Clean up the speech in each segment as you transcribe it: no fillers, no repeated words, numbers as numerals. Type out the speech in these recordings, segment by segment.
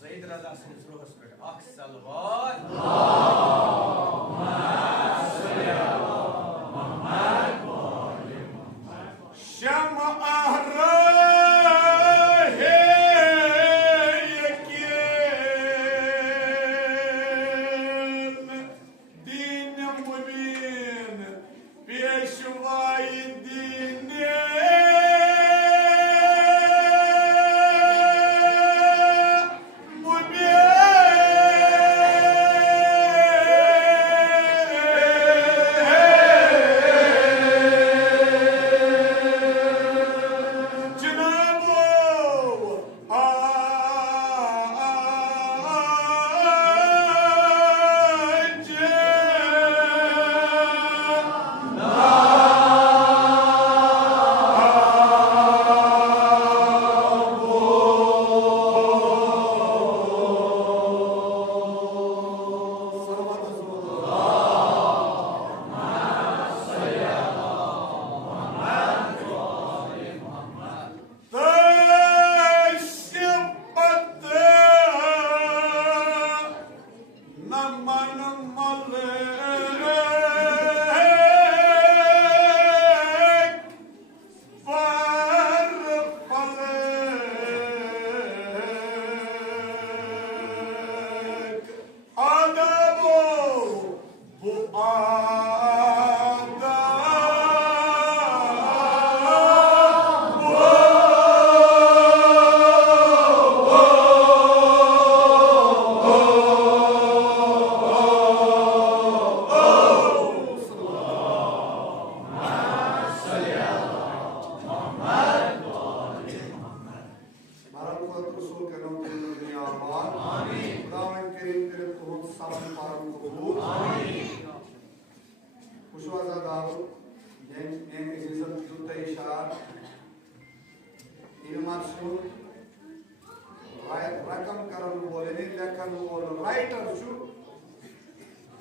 سيد رضا سنسروه سبت أكسل غاي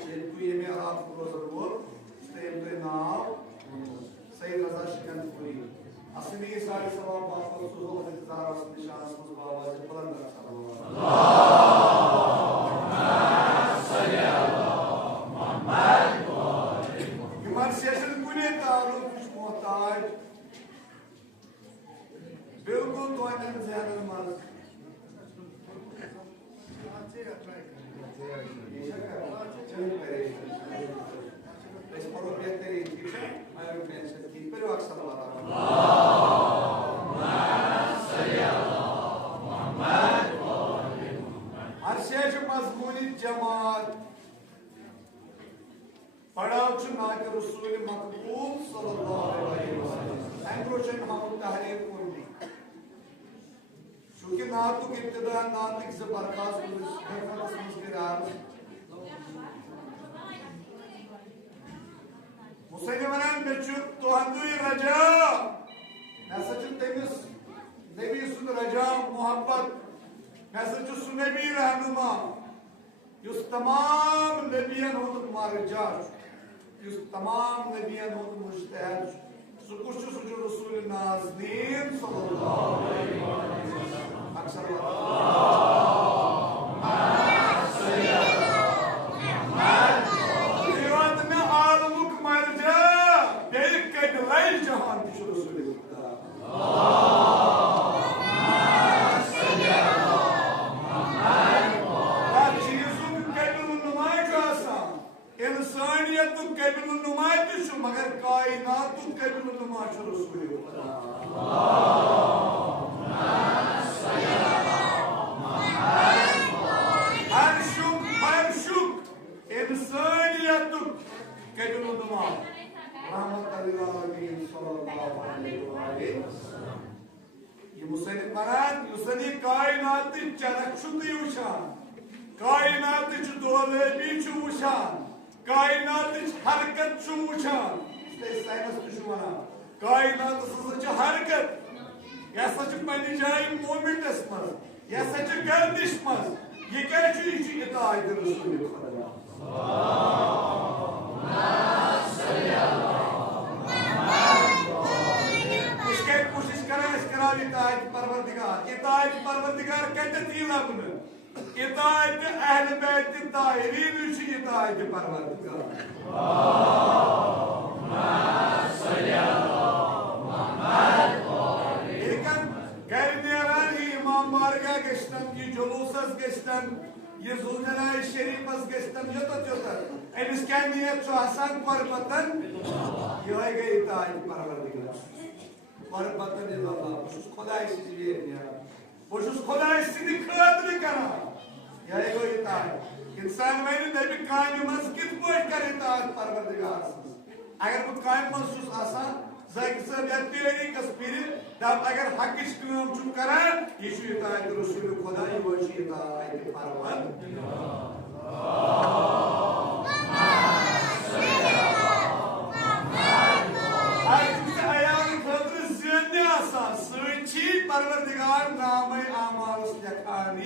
ये में आप रोज़र बोल स्टेम पे नाव सही रज़ा शिकन पूरी असली सारे सवाब वापस सुहो इंतज़ार और निशान समझ बाबा से बुलंद रखा इमर सेशन कुने तारुफ कुछ मोहताज बिल्कुल तो इन ज़हन में जमात पढ़ाओ नात रसूल मकबूल सल्लल्लाहु अलैहि वसल्लम एंग्रोशन हम तहरीर कोनी चूंकि नात की इब्तिदा नात से बर्खास्त मुसलमान में तो हंदुई रजा ऐसा तमिस नबी सुन रजा मोहब्बत ऐसा नबी रहनुमा युस तमाम नबियन होत मरजा युस तमाम नबियन होत मुजतहद सुकुश सुजु रसूल नाज़नीन सल्लल्लाहु अलैहि वसल्लम अक्सर रिवायत में आलमुक मरजा बेक के लैल जहान की रसूल इंसानियत तो कैबिल नुमाइश मगर कायनात तो कैबिल नुमाइश रसूल हर शुक इंसानियत तो कैबिल नुमाइश रहमत लिल आलमीन सल्लल्लाहु अलैहि वसल्लम ये मुसलमान युसनी कायनात चरक शुद्ध उशान कायनात दोले बीच उशान कायनात हरकत वुचान साइंस कायनात हरकत यह पन्ने जाए मोमेंटस मज यह गर्दिश मज यह क्या इताअत रसूल कोशिश करें इताअत परवरदिगार कत लबन इताअत अहल बैत ताहिरीन इताअत परवरदिगार लेकिन घर नेरान इमाम बारगाह गश्तन की जुलूसस गश्तन ये जुलजलाल शरीफस गश्तन योत अमिस क्या नियत आसान परबतन ये गई इताअत परवरदिगार परबतन इल्लल्लाह खुदाई से खुदाई सिंध खतर करान यह गो इताअत इंसान वन दप काम मज कित कर इताअत परवरदिगार अगर बह काम मज आसान जक सब या तरीकस फिर दप अगर हकिश काम करान यह इताअत रसूल खुदा यह इताअत परवरदिगार परवरदिगार नाम आमाल लिखान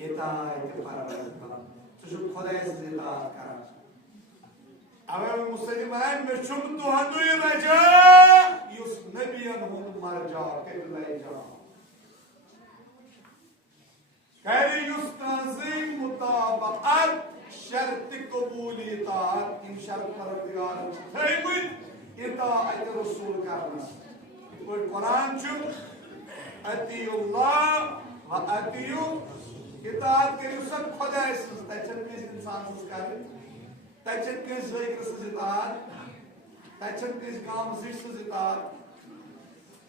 इताअत परवरदिगार खुदा से इताअत कर अब मुसलमान में शुभ तो हंदुई रजा युस नबियन हुन मरजा कबलाई जा कहरी युस ताज़ीम मुताबअत शर्त कबूल इताअत इन शर्त परवरदिगार थैमुत इताअत रसूल करना कोई कुरान चुप अतीउल्लाह व अतीउ इताअत करियो सब खुदा से तचन के इंसान से करे तचन के ज़िक्र से इताअत तचन के काम से इताअत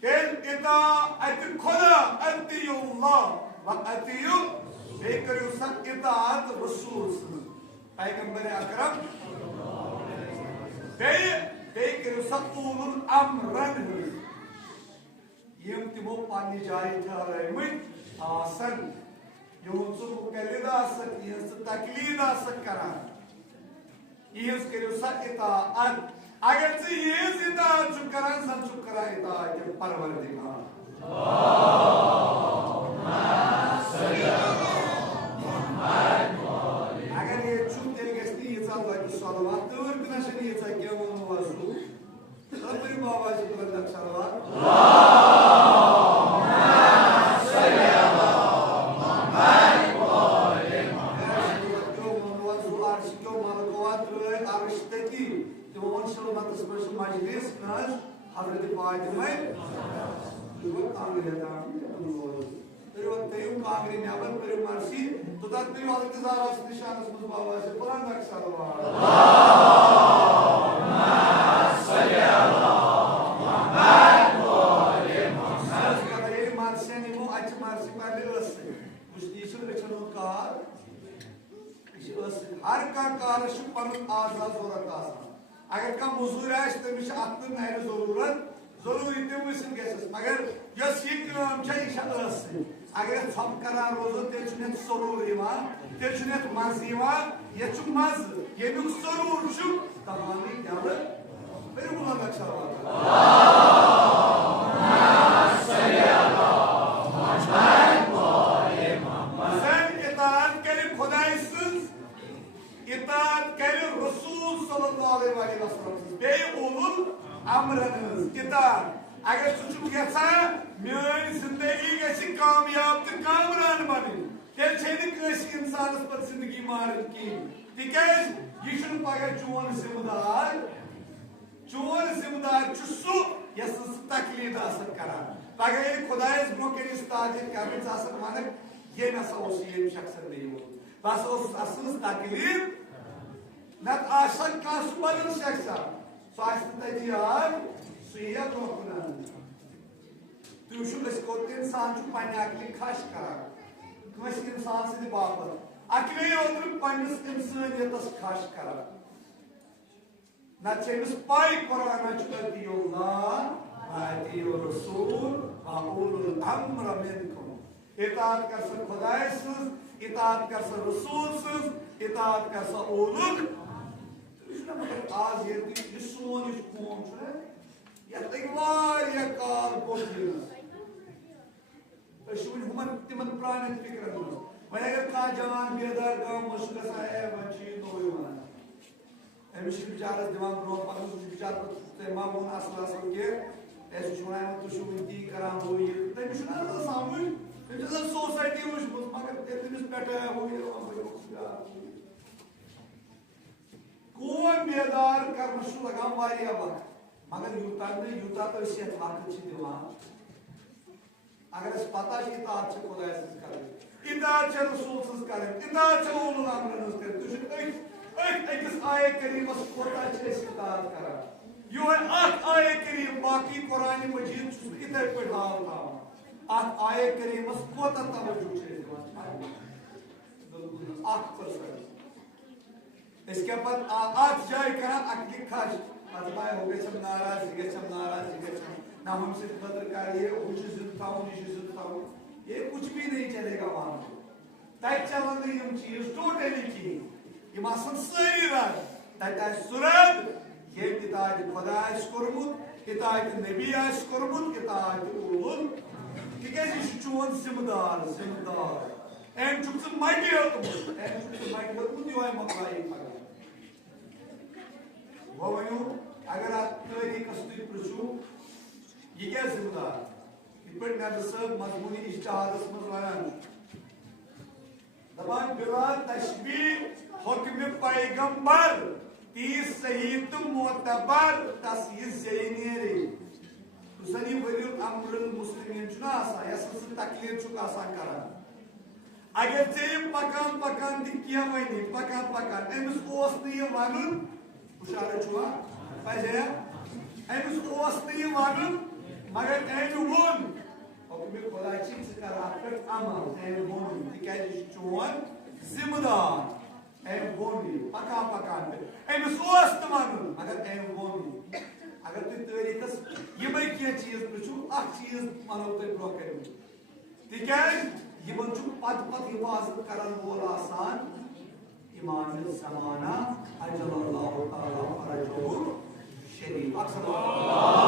के इताअत खुदा अतीउल्लाह व अतीउ बे करियो सब इताअत रसूल से पैगंबर अकरम बे करियो सब उलुल अम्रन यम तिमो पानी जाए ठहरायमत आसन युन सु मुकल्लिद आसन यह तकलीद आसन करान यह करियो सा इताअत अगर से ये इताअत छु करान सन छु करा इताअत परवरदिगार अगर ये छु तेरे गस्ती ये सब salawat tur kena sini saya kira mau wasu. Tapi bawa si pelak salawat. Majlis nas Hazreti Fatimah itu anggota terus teu kagri nyabar peru marsi tu tak teu Hazreti Zahra nishan asmus bawa se Quran dak salawat Allahumma salli ala Muhammad wa ali Muhammad kada ye marsi ni mo ach marsi pale us musti sur lechanu kar is har ka kar shupan azaz horat अगर का मजदूर है तो मिश आत्म नहीं ज़रूरत ज़रूरी तो मिशन कैसे मगर ये सीख लो हम चाहिए शक्लस अगर सब करा रोज़ तेज़ुनेत ज़रूरी मां तेज़ुनेत माज़ीवा ये चुप माज़ ये भी ज़रूर चुप तमामी क्या है फिर बुला लक्ष्य Amranız, gitar. Agar çocuk yatsa, mühün zindagi कैसी कामयाब तो कामरान बने. क्या चेंज कैसी इंसान पर जिंदगी मारत की. तिकेश ये शुरू पागे चुवन जिम्मेदार चुस्सु या तकलीफ आसर करा. पागे ये खुदाइस ब्रोकर इस्ताजित करने आसर माने ये न सोचिए शख्स नहीं हो. बस उस असल तकलीफ नत आशक का सुबह शख्स स्वास्थ्य तैयार सुइया रोकना तू शुभ स्कोते इंसान जो पाने अकली खाश करा तुम्हें इंसान से बापर अकली उधर पाने इंसानियत खाश करा ना चेंज पाई कुरान चुकती अल्लाह आती रसूल अउलुल अम्र मिनकुम इताअत कर सर खुदाए सुस इताअत कर सर रसूल सुस इताअत कर सर अउलुल आज ये सोन इस कौम है या तकवार या काल बोझिन तो शुभ हुमन तिमन प्राण फिक्र हो वह का जवान बेदार गांव मुश्किल सा है बच्ची तो ही बना एमिश विचार दिमाग रो पन विचार ते मामून असला सके ऐसे सुनाए तो शुभ दी कराम हो ये ते मिशन तो सामने इट इज अ सोसाइटी उस मगर ते मिस बैठा हो ये कौन बेदार कर मशू लगाम वारी अब मगर यूता तो इसे ताकत से दिवान अगर इस पता ही ताकत से खुदा ऐसे करे इताअत से रसूल से करे इताअत से उलुल अम्र से करे तुझे एक आये करीम उस खुदा से इताअत करा यो है आये करीम बाकी कुरान मजीद इधर पे ढाल था आये करीम उस खुदा तवज्जो से दिवान इसके बाद आज जाए करा अकली खाश अजमाए हो गए सब नाराज ना हमसे कदर करिए कुछ जिद था ये कुछ भी नहीं चलेगा वहां तय चलन ये चीज टोटली की ये मासन सही रात तय सुरत ये इताअत खुदा कोरमुत इताअत नबी कोरमुत इताअत उलुल के चोन जिम्मेदार एम चुप माइटी हो यो है मकलाई वो अगर आप तरीक पृछू ये क्या जिम्मेदार पे नबी सब मजमूनी इज्तिहादस मज वनान दपान बिला तशबीह हुक्म पैगंबर तीस सही तो मोतबर तस्यीज जैनेरे सनी वलियुल अम्रुल मुस्लिमीन चुना आसा यस तकलीफ चुका आसा करा अगर चे पकान दिक्किया वनी पकान एमस ओस नहीं वानुन उशारा छुआ पजे एमस ओस नहीं वानुन मगर एम वोन हुक्म खुदा चीज करा पर अमल एम वोन तिकाज चोन जिम्मेदार एम वोन पकान एमस ओस न वानुन मगर एम वोन अगर तु तरीकस यमे के चीज पुछु अख चीज मानो तो ब्रो करू तिकाज यमन छु पद हिफाजत करन वोल आसान इमाम ज़माना अजलल्लाहु तआला फरजहु शरीफ अल्लाहुम्मा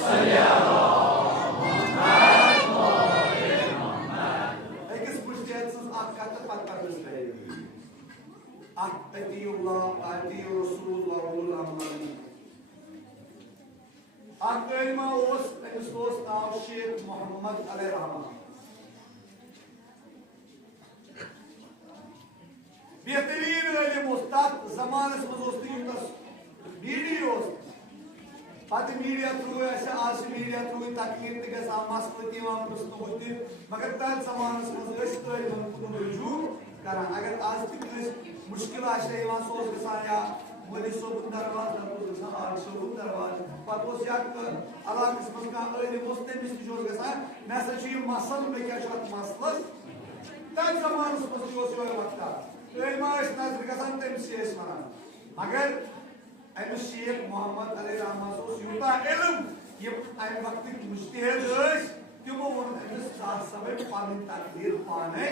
सल्ली अला मुहम्मद व आले मुहम्मद एकस पुष्टियत सस अख कत पत करनस पे अख अतियुल्लाह अतियु रसूल व उलुल अम्र अकलमा ओस नाव शेख मोहम्मद अलैहि रहमान बेहतरीन इल्म जमानस मज मीडिया पत् मीडिया थ्रू आज मीडिया थ्रू तकलीफ तक मसल प्रश्न मगर तथ जमानस मज रुजू कर अगर आज मुश्किल सह या मौलवी सोबन दरवाज आल सोबन दरवाज पे इलाक मज कम तमिस नश मे मसल मे क्या मसलस तथ जमानस मज वक्त नजर गसान तमिस वन मगर अमिस शेख मोहम्मद अलैहि रहमान यूता इल्म अमि वक्त मुज्तहिद तमो वो अमिस समय पन तकलीर पाने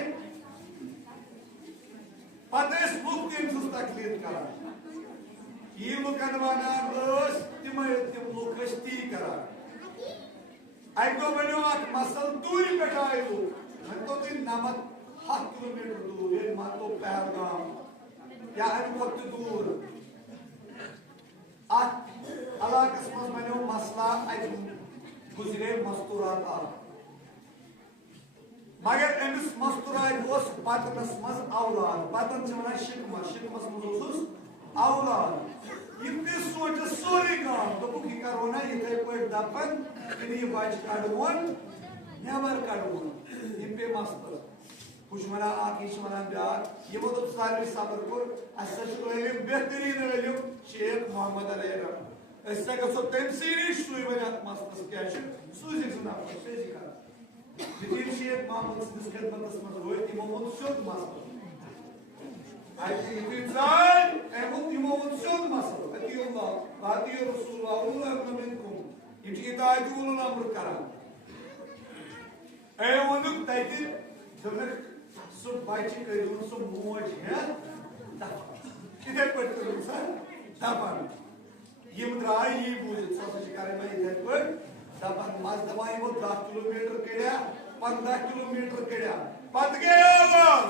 पे लुक तम तकलीर कर लुकन वनान तम लुक ती कर अक बनो मसल दूर पे आए लुक वो तो 90 किलोमीटर दूर ये मानो पहलगाम या अमि दूर इलाकस मज बनो मसला गुजरे मस्तूरात मगर अमिस मस्तूरात बतनस मज औलाद बतन वन शिकमस शिकमस मज औलाद यह सोच सोरे गांव दोपुक यह करो ना इथे पे दपन यह बच कड़वन नबर कड़वन यह पे मसल कुछ वना वन ब्या यमो दोप सारे सबर कोर बेहतरीन इल्म शेख मोहम्मद अलैहि रहमान गो तमसी नश सुई वन मसलस क्या सूजिक नफर यम शेख मोहम्मद सदिस खिदमतस मज वो वो सोद मसल यमो वो सोद मसल अतियुल्लाह अतियु रसूल व उलुल अम्र मिनकुम यम इताअत उलुल अम्र करान वोनुक तति दोनक सो बच्चे करूँ सो मोज है इधे पे दपन यम द्राय यी बूझित सो कर इधे पे दपन मज दपान वो 10 किलोमीटर कड़ा 15 किलोमीटर कड़ा पत गए आवाज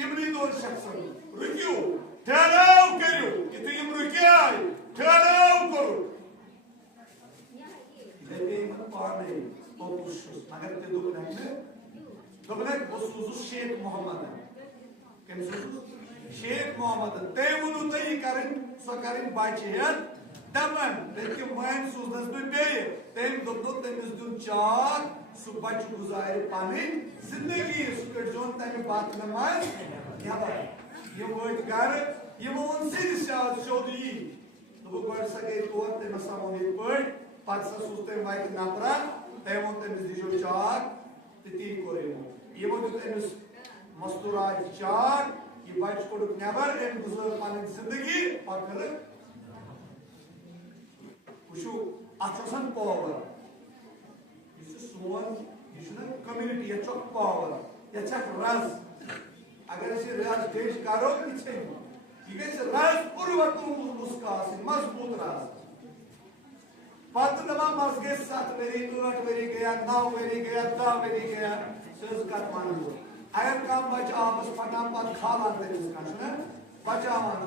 यमनी दोन शख्सन रुकियो ठहराव करो यु यम रुकिया ठहराव करो पाने मगर ते दोपनक बह शेख मोहम्मद शेख मोहम्मद ते वो तुम कर सो कर बचत दपन तम मान सूजनस बह तम दोप तमिस दिन चाक सह बच गुजार पन जिंदगी सह कड़ोन तमें बतन मज नबर यम वत गर यमो वो सोद यी दोप सा गई तौर तमस समोन ये पे सूज तम वत नफरा तम वो तमिस दीजो चाक ती कोर यमो दुत अमिस मस्तूरात चाक यह बच कोड़ नबर अम गुजर पन जिंदगी पकर वो अन पावर सोन यह कम्युनिटी ये पावर ये रज अगर रज डेज करो यह रज पुरवतुल मुस्का मजबूत रज पत दपा मज गए 7 वरी 8 वरी गया 9 वरी गया 10 वरी गया कत वन अगर कम बच्चे आपस पटान पे खालान तमिस बचावान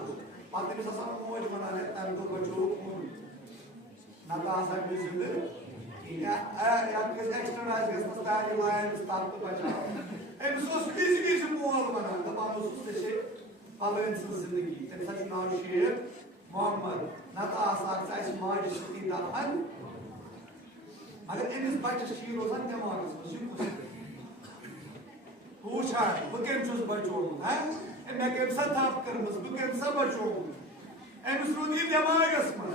पे तमिस मोज वन तम दो बचो ना जिंद एक्सटर्न तारी लायन तब तो बचा अमिस विज मोल वन दपान फलन जिंदगी तमिस नाव शेख मोहम्मद नत माज सती दपन मगर अमिस बच्चस रोजान दिमागस मज वुचान बह कम बचोमुत मे कम सा थप कर बह कम सा बचोमुत अमिस रूद यह दिमागस मज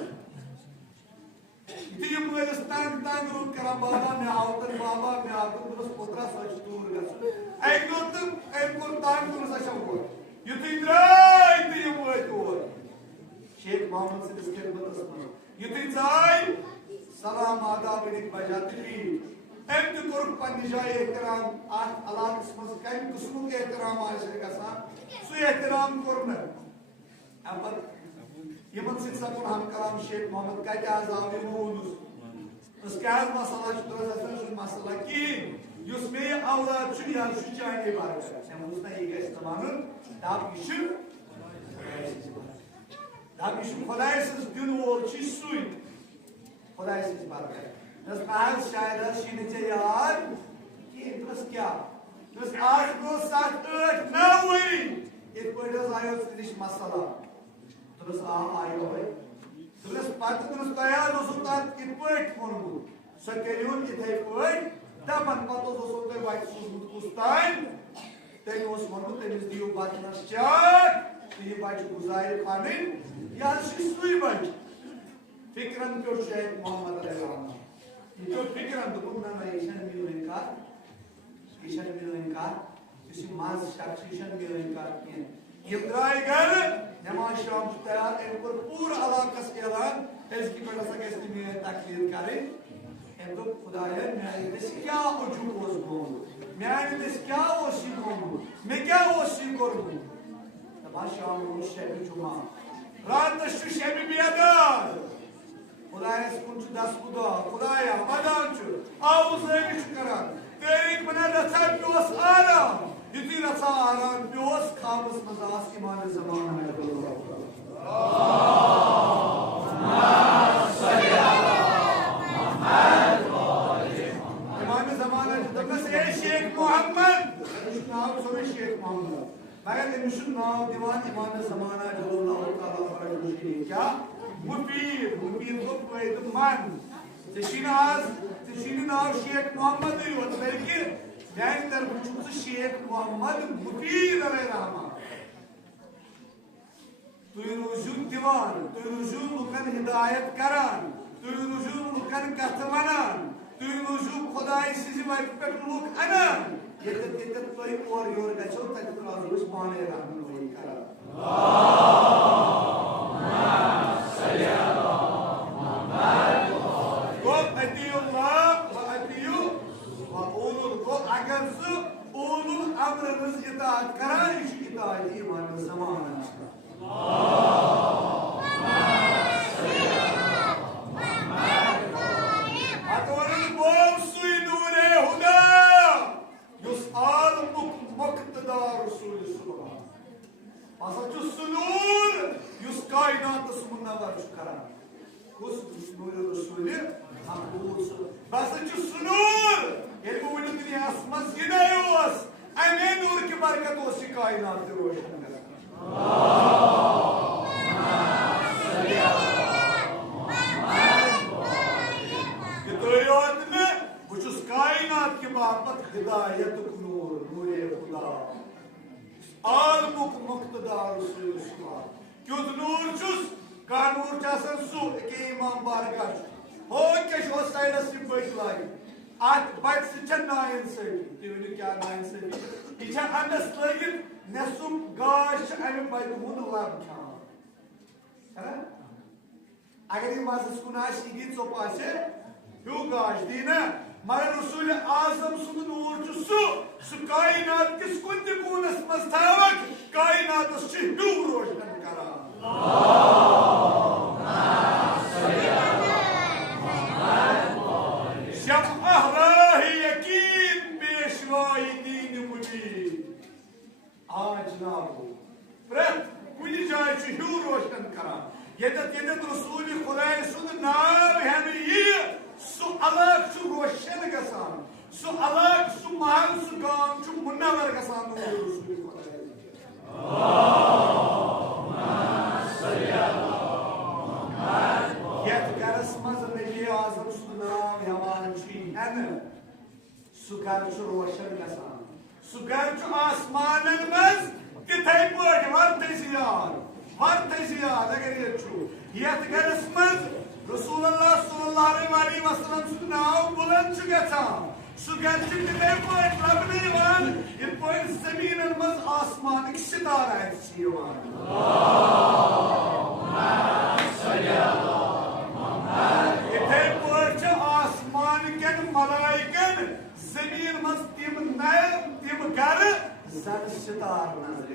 यु मलिस तंग तंग रूद कर बाबा मे आवतन बाबा मे आवतन दोस पुत्रा सह दूर ग अक दो तो कोर तंग दोस वो युथु द्राय तो यम वत और शेख मोहम्मद सदिस खिदमतस मज युथु जाय सलाम आदाब बजाते अम तुर पन्ने जाए एहतराम इलाकस मज कम किस्मुक एहतराम गसान सह एहतराम कोर यमन सपुन हम कलाम शेख मोहम्मद कत आज आव यमो वोनुस क्या मसला मसला कहें युस मे औलाद यह चाने बरकत ना यह वन दप यह Dami şu kolaysız gün orçi suy. Kolaysız barka. Nas ahal şayda şinece yar. Ki nas kya? Nas aठ को 7 8 9 वही. एक पॉइंट आयो फिनिश मसाला. Terus ayo भाई. Terus patut terus tayar resultat ipet mongu. Sekeliun ithai poi. Dapat patos resultat baik susut kustain. Temos mongu temos diu batnas chat. Diu baik guzair khanin. Yan şisui baik. Fikran kyo Sheikh Muhammad Rahman. Itu fikran dukunna na ishan miluinkar. İşan miluinkar. Kisi maz şakşı işan miluinkar kiyen. İbrahim'e nemaaz şam tutayar enkor pura alakas elan eski perasa kestimeye takdir kare emdo Khudaya meani des kya ucu ozbon meani des kya osi kongu me kya osi korgu nemaaz şam ru şebi cuma raat şu şebi biyadar Khudaya skunchu das kuda Khudaya madanchu avuzayı çıkaran terik bana ratsar bios aram Yüzü rasa aram bios kabus mazas iman-ı zamanı İman-ı zamanı Dökası ey Şeyh Muhammed Demişin nav sonra Şeyh Muhammed Maya demişin nav divan iman-ı zamanı Jallallahu ta'ala farajuşini Kya? Mufir ko koydu man Teşini nav Şeyh Muhammed diyor Belki yani tarbuçusu Şeyh Muhammed Mufir aleyhirrahman Tuyunucu divan, tuyunucu lukan hidayet karan, tuyunucu lukan katmanan, tuyunucu Khudai sizi vakfetluk anan. Yetet toy or yor gachot tak trazus mane rahman hoyi karan. Allahumma salli ala Muhammad wa atiyullah wa atiyu wa ulul ko agar su ulul amrınız itaat karan iş itaat imanı zamanı. Adorin bol suyu nure huda Yus'al muktida Resulü Subhan Pasacı sunur Yus kainatı sumunna var şu karan Kus nure Resulü Hamdulsu Pasacı sunur Elbu vücudu asmaz yine yuvas Amen nur ki barakat olsun kainatı roşan कायनात की बाबत हिदायत नूर नूरे खुदा आलमुक मुक्तदार रसूल सुभान क्यों नूर चुस का नूर चासन सु के इमाम बारगाह हो के शो साइड से बैठ लाई आज बैठ से नायन से तिवनी क्या नायन से इछा अंदस लगिन nesum gash amin by the moon lab है अगर ये मास सुनाश इगित सो पासे ह्यू गाश दीना मर रसूल आज़म सुन नूर चुसु सु कायनात किस कुंद कूनस मस्तावक कायनात उस ह्यू रोशन करा शम अहराही यकीन पेशवाई दीन मुबीन आज नाबू प्रत कुछ जाए ह्यू रोशन करा यदत रसूल खुदाई सुन नाव हमें ये सु अलग सु रोशन गसान सु अलग सु महल सु गाम सु मुन्नवर गसान रसूल खुदाई यत गरस मज नबी आज़म सुन नाव हमान छी अन सु गर सु रोशन गसान सु गर सु आसमानन मज तिथै पट वर्त जियार अगर ये छु यत गरस मज रसूलुल्लाह सल्लल्लाहु अलैहि वसल्लम सुन नाव बुलंद छु गसान सु गर छु तिथै पट लबने यवान इन पट जमीनन मज आसमान एक सितारा है यवान अल्लाहुम्मा सल्ली अला मुहम्मद तिथै पट छु आसमान केन मलाइकन जमीन मज तिम गर zan sitar nazar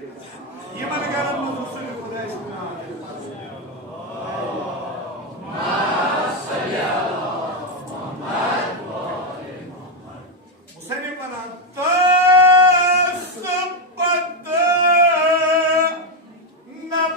yemen garan Resul Xuda Allahumma salli ala Muhammad wa ali Muhammad Musallim bana tasabbat nab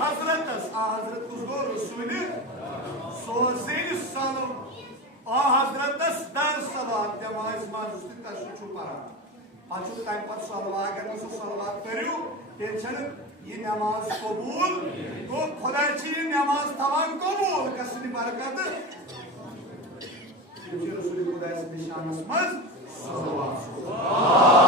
Hazret Uzgo Resulü Soğuzeyli Salım Hazret'tes der salat Cemaiz Majüstü Taşı Çupara Açık Taypat Salavat Gelmesi Salavat veriyor Geçelim ये नमाज कबूल तो खुदाची नमाज तमाम कबूल कसनी बरकत रसूल खुदा से निशान मज सल्लल्लाहु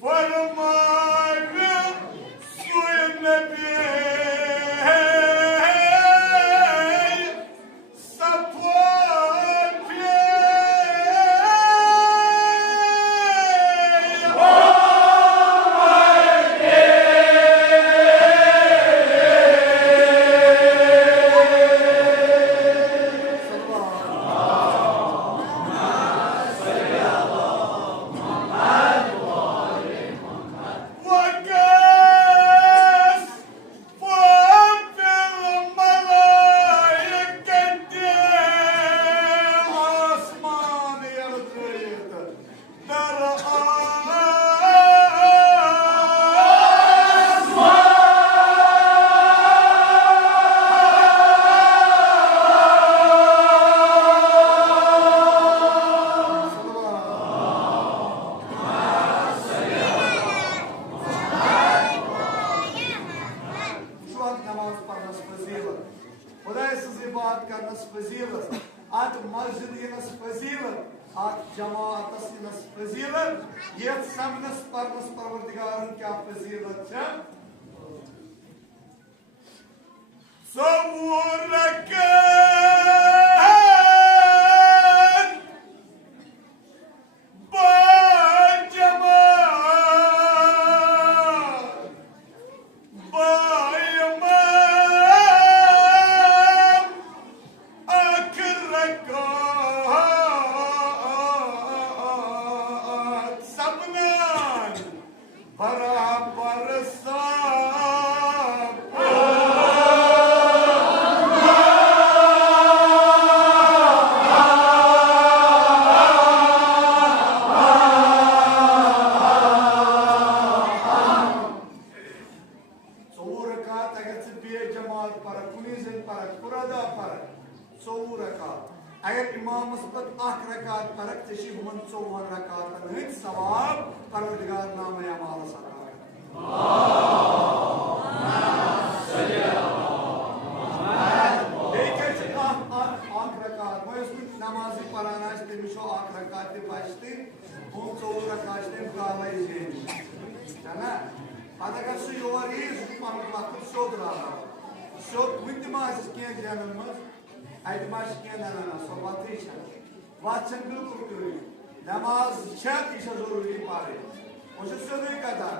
Farmağım suyun nebi करनस फजीलत खुदा सज इबादत करनस फजीलत अत मस्जिद यनस फजीलत अत जमात यनस फजीलत ये समनस परनस परवरदिगार क्या फजीलत छ अगर इमाम पत रकात फर्क ची हम 4 रकात हंद सवाब परवरदिगार नाम अमाल नमाज पान तमिस रकात बचत हम 4 रकात तम काल ना पत अगर सह योर यी पन वक्त सोद रहा सोद वन कह जनन मज अतमा सो वत वत बिल्कुल करी नमाज यह जरूरी पारे वह सोदे कथा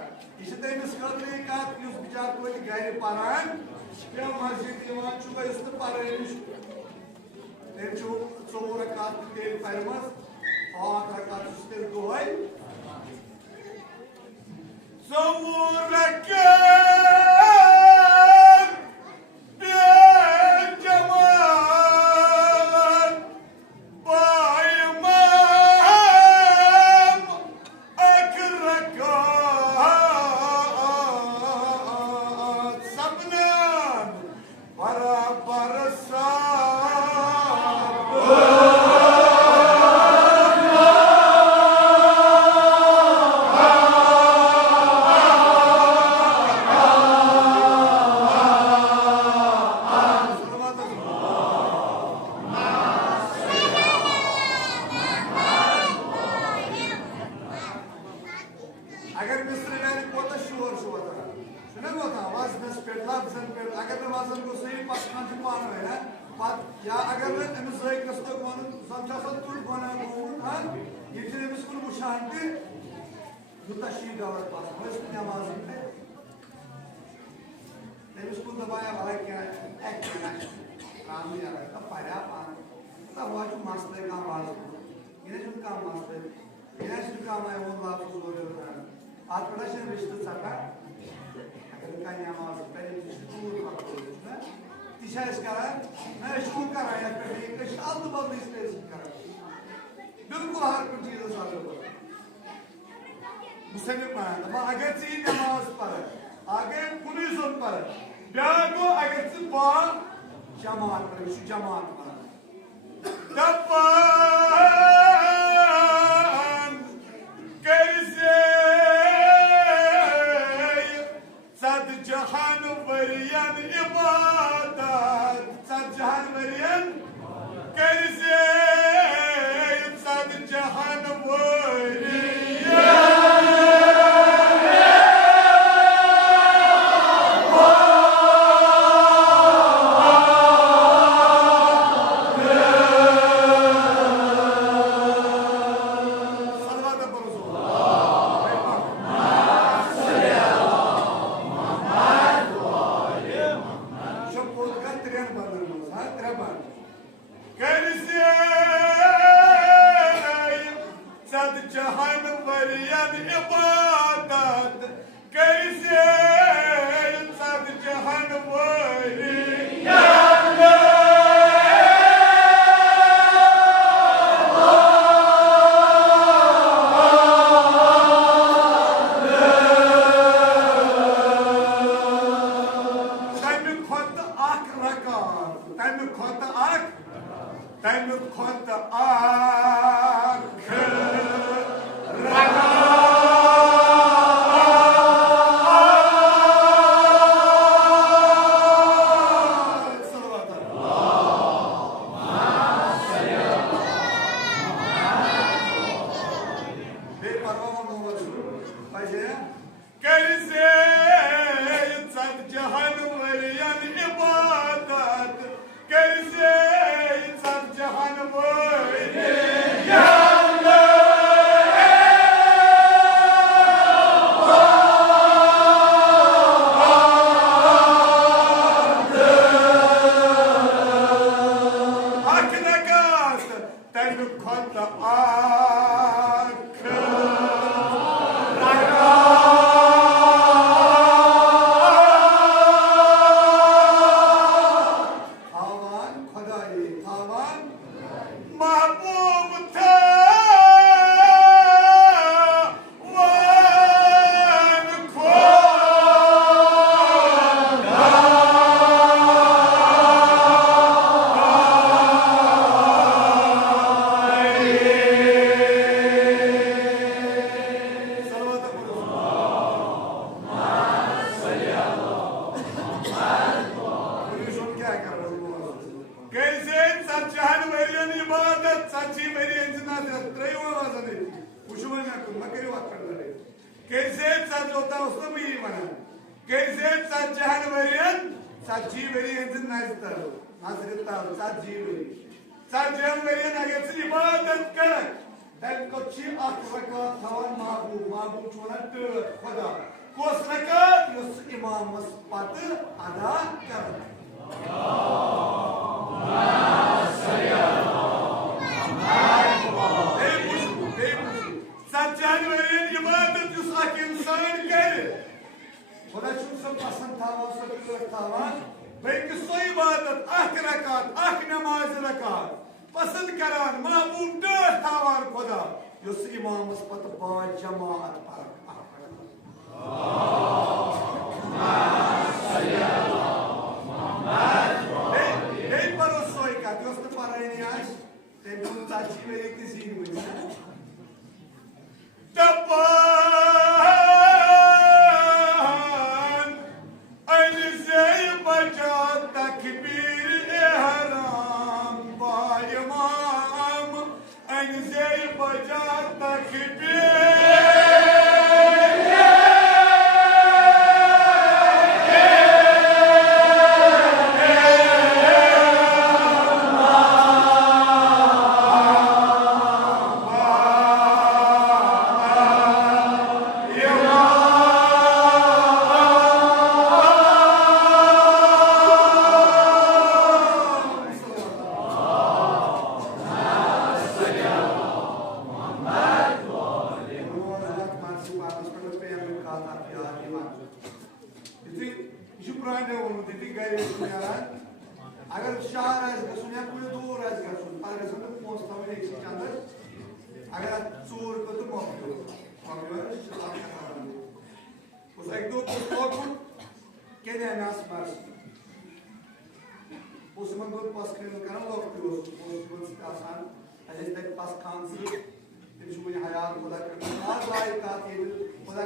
यह तमिस खतर कत बिचार तो गर पान मस्जिद उस पान तम 4 रकात तेल परमस 5 रकात तेल दोहे 4 रकात बिल्कुल हर कुछ चीज अगर नमाज पर अगर कुन जोन पर ब्या गो अगर बा जमात पर जमात पर दपान कैसे सद जहान वरियन इबादत सद जहान वरियन कैसे सद जहान वरियन कैसे सच्चान वरियन इबादत सच्ची वरियन जिनादत त्रयो आवाज़ पुष्पन में कुछ मकरी वाक कर रहे कैसे सच होता उसको भी मना कैसे सच्चान वरियन सच्ची वरियन जिनादत नाज़रता सच्ची वरियन अगर से इबादत कर तब कुछ आखिरका थवान माबू चुना तो खुदा कोस रखा युस इमाम मस्पत अदा कर सच्चाई वरियन इबादत युस अख इंसान कर खुदा चुन सब पसंद थावान सब थावान बल्कि सो इबादत अख रकात अख नमाज रकात पसंद करान महबूब डर थावान खुदा युस इमाम मस्पत बा जमात पर अगर शहर या दूर अगर चूर तो उस एक दो क्या उस मन को पास करना आसान पास खान से हयात खुदा खुदा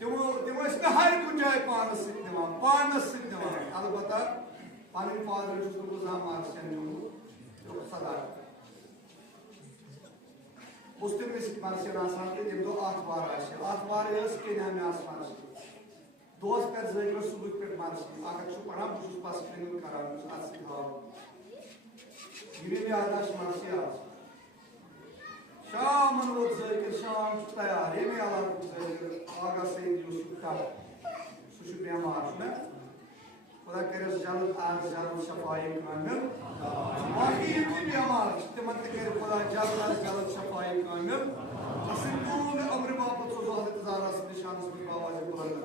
तिमो हर कुछ जाए पानस अलबत्ता पानी फादर सदा मुस्लिम मार्शन आसान दो आतवार आतवार के नाम आसमान दोस कर जगह सुबह पे मार्शन अगर पढ़ा बहुत पास करा ये आदाश मार्शन शाम शाम तैयार ये आगा से बेमार खुदा कर जल्द आज जल्द शफाई कामिल बाकी बेमार तिमन कर खुदा जल्द आज जल्द शफाई कामिल पूर्ण अमर बापत सो हज़रत निशान आवाज बुलंद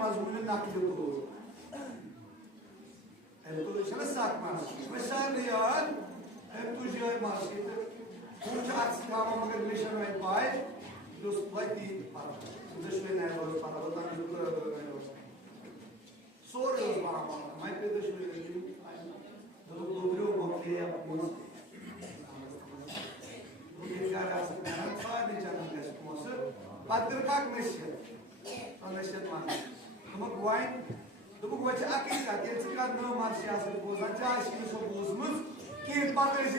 मजमून नकल साक मिसाल यार तुझे मासी मगर मिशन में पाए सोरे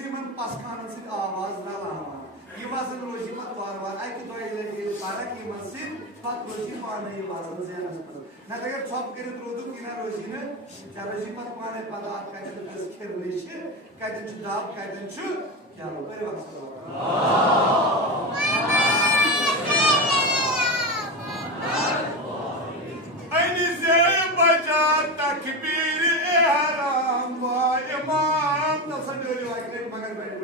मैं पसखान आवाज रलावान यह वजन रोजी पे वार वार अकि दो फर्क यमन रोजी पाने यह वजन जेनस ना अगर छप कर रोदु ना रोजी ना रोजी पे पाने पता कतन खिरन कतन दाब कतन चलो करो तकबीर हराम इमाम तो समझो मगर बैठ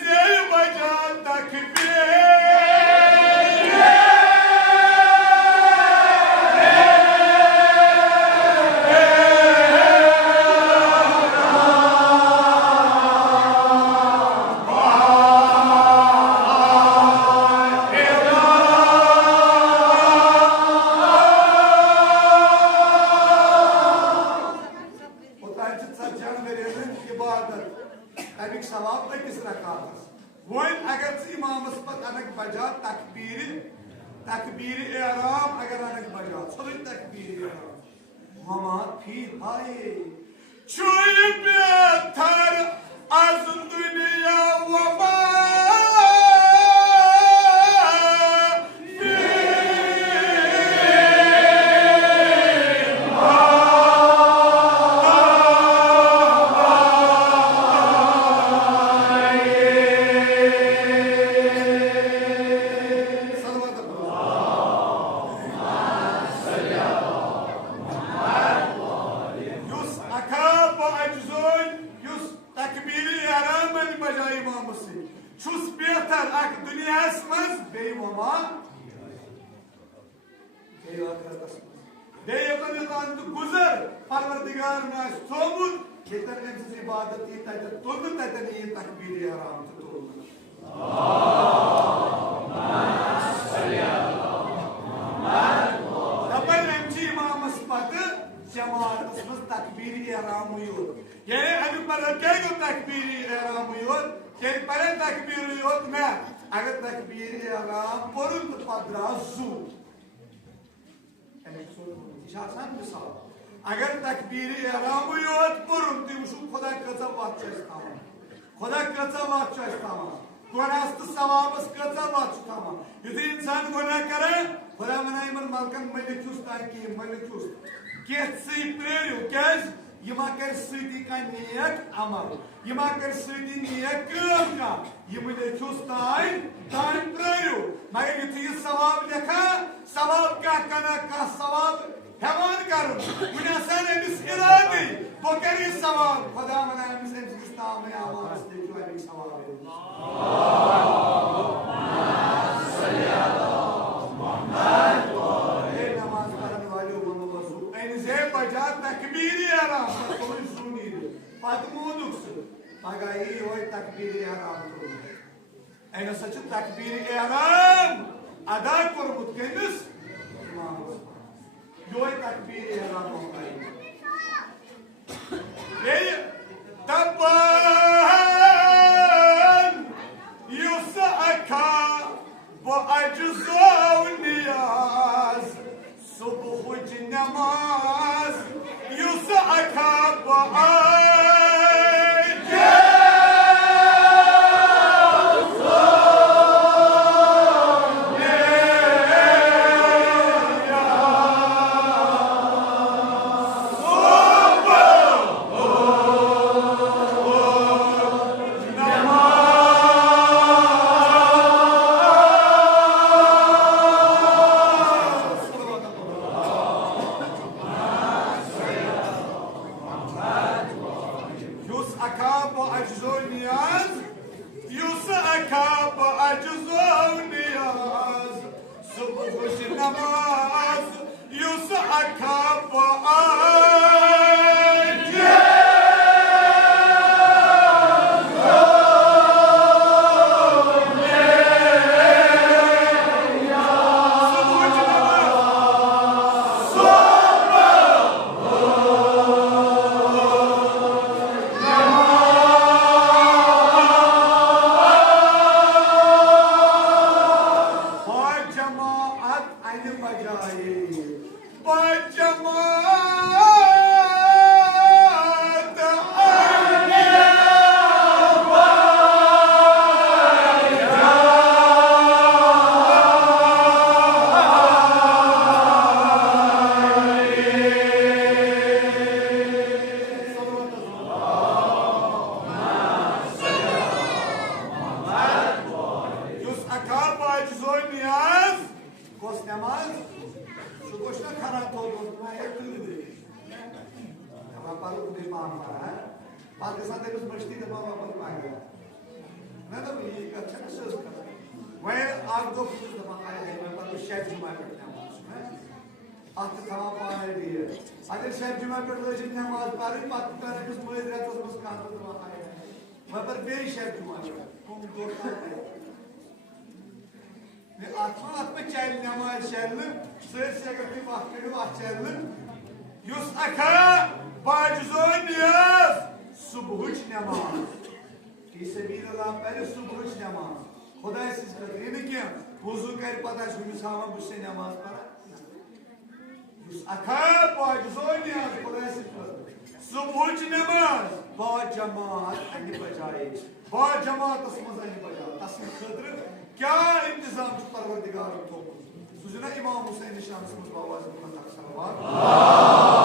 से बजा तकबीर इबादत तमिक सवाब अकिस रकातस वन अगर इमामस पत अनक बजा तकबीर एहराम अगर अनक बजा सोच तकबीर एहराम ममा फी हाय छुई बेथर आज दुनिया वमा गुजर परवरदिगार ना सोमुत येतन एमस इबादत ये तत तुल ततन ये तकबीर हराम तो तुल तबन एमची इमाम स्पत जमात मस तकबीर हराम यो ये अभी पर क्या को तकबीर हराम यो ये पर तकबीर यो ना अगर तकबीर हराम परुन पद्रासु शासन मिसाल अगर तकबीर एहराम योत पुरुन तुम शु खुदा कचा बात चस्तामा खुदा कचा बात चस्तामा गुनाह सवाबस कचा बात चस्तामा यदि इंसान गुनाह करे खुदा मनाई मन मलकन मलिकुस ताकि मलिकुस के सी प्रेरु कैस यमा कर सदी का नियत अमल यमा कर सदी नियत काम का ये मलिकुस ताई प्रेरु मगर यदि सवाब लिखा सवाब का कना का सवाब हेमान कर मुनासन एमिस इरादी वो करी सवाब खुदा मना एमिस इस्लाम में आवाज दे जो एमिस सवाब है ए नमाज पढ़ने वाले मनो वजू एनिसे बजा तकबीर हराम कोई सुनी पदमुदुक्स मगाई होय तकबीर हराम तो एना सच तकबीर हराम अदा करमुत केनिस इमाम योय तकबीर एहराम होता है ये तबन युसअका व अजज़ा नियाज सुबह नमाज युसअका व अगर शेफ जुमा पे रोज नमाज पढ़ी बात करने के समय रहता है बस काम तो वहाँ है वहाँ पर बे शेफ जुमा कौन दोस्त है ने आत्मा चैल नमाज चैल से अगर भी बात करो आ चैल युस अखा बाजज़ोनियस सुबह नमाज Fi sabilillah peri subuh namaz. खुदा सिज कर ये नहीं क्या वुजू कर पता शुरू सामा बुशे नमाज पढ़ा उस अखा पाज जोनी आज खुदा सिज कर सुबह नमाज बा जमात अन्य बजाए बा जमात तस्मज अन्य बजाए तस्म खतर क्या इंतजाम परवरदिगार तो सुजना इमाम हुसैन निशान समझ बाबा अल्लाह सल्लल्लाहु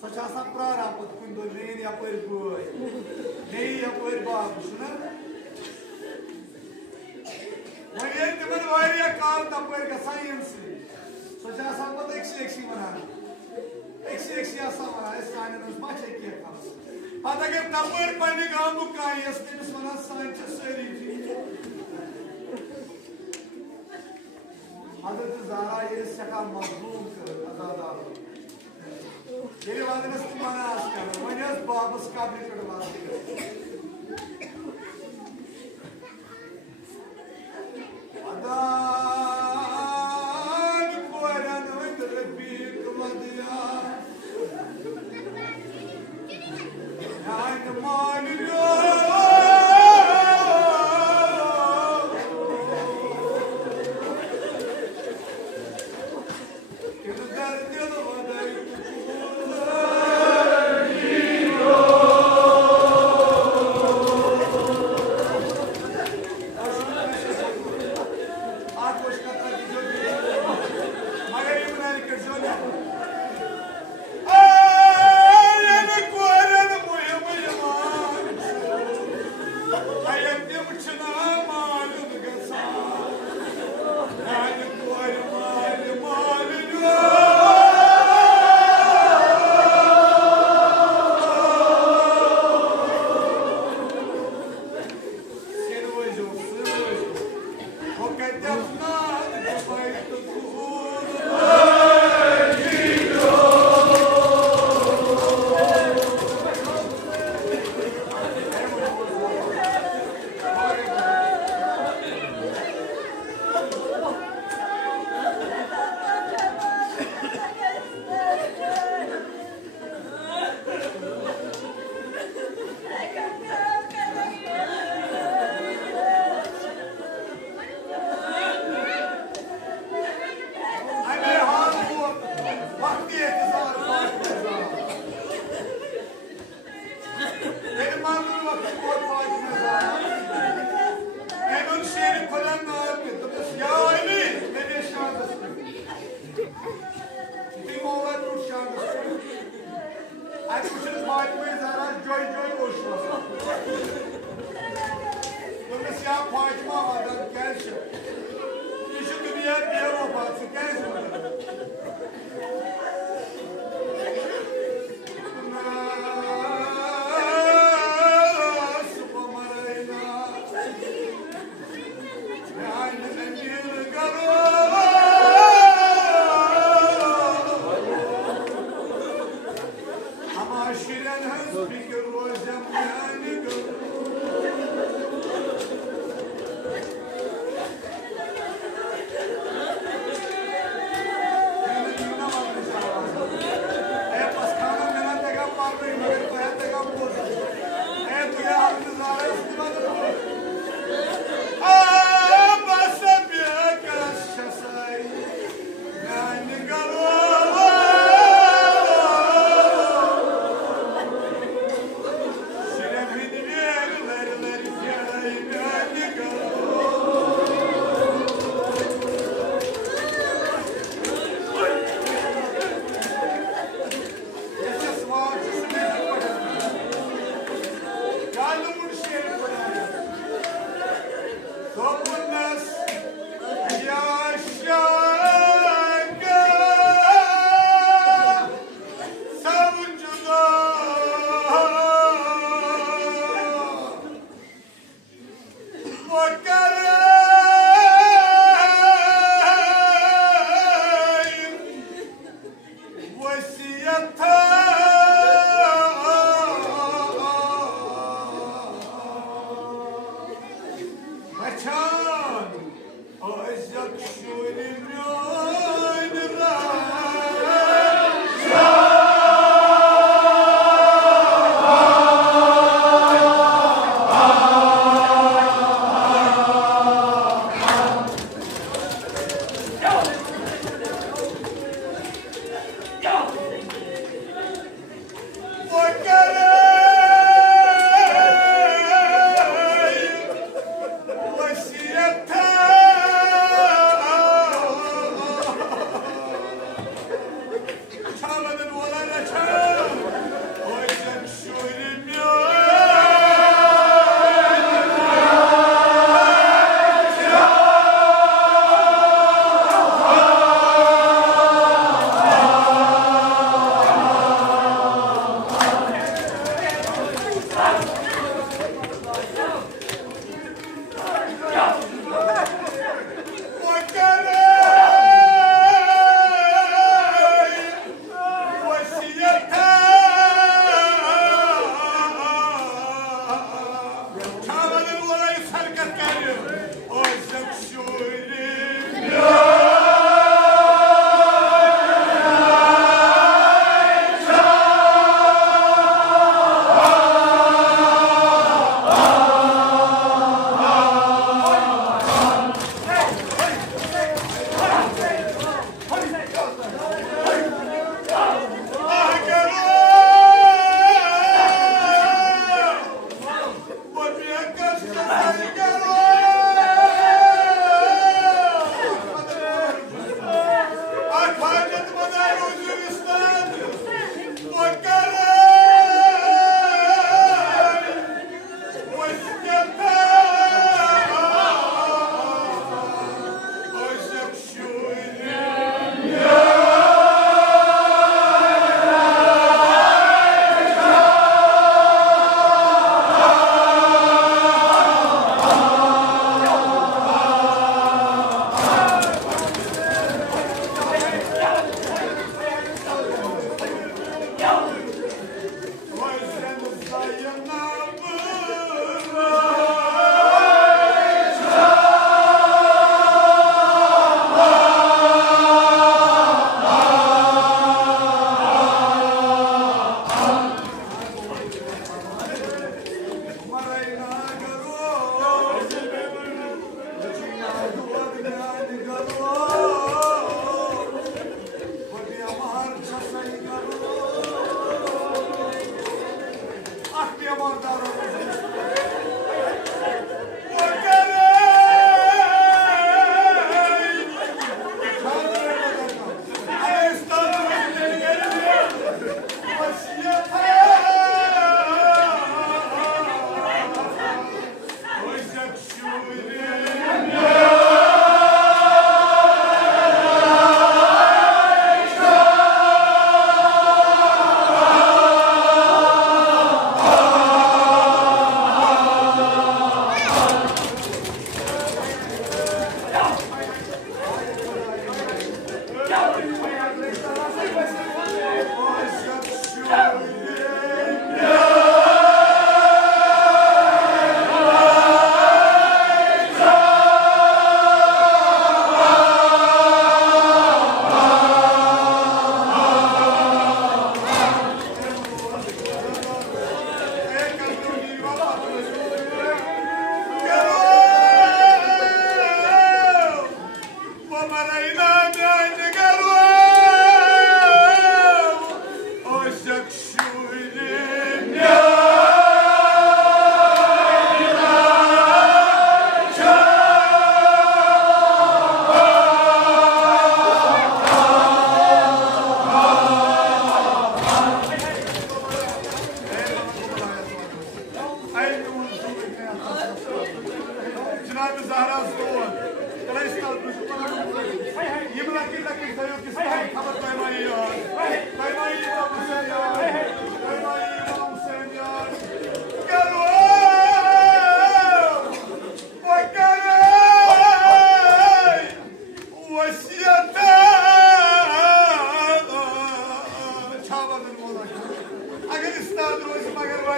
Soçasan prar apot kundo neyin yapar boy. Neyi yapar babu şuna. Maniyet demen var ya kal tapar kasayensi. Soçasan pat eksi mana. Eksi yasa mana. Esanınız maç ekiye kalsın. Hatta ki tapar pani gamu kayas temiz mana sanca söyleyeceğim. Hazreti Zahra yeri sakal mazlum kırır azadalı. Yeri vadiniz bana askar. Maniyaz babası kabul kırır vazgeçir. Adan kuaran öndür bir kımadıya. Yani malum yok.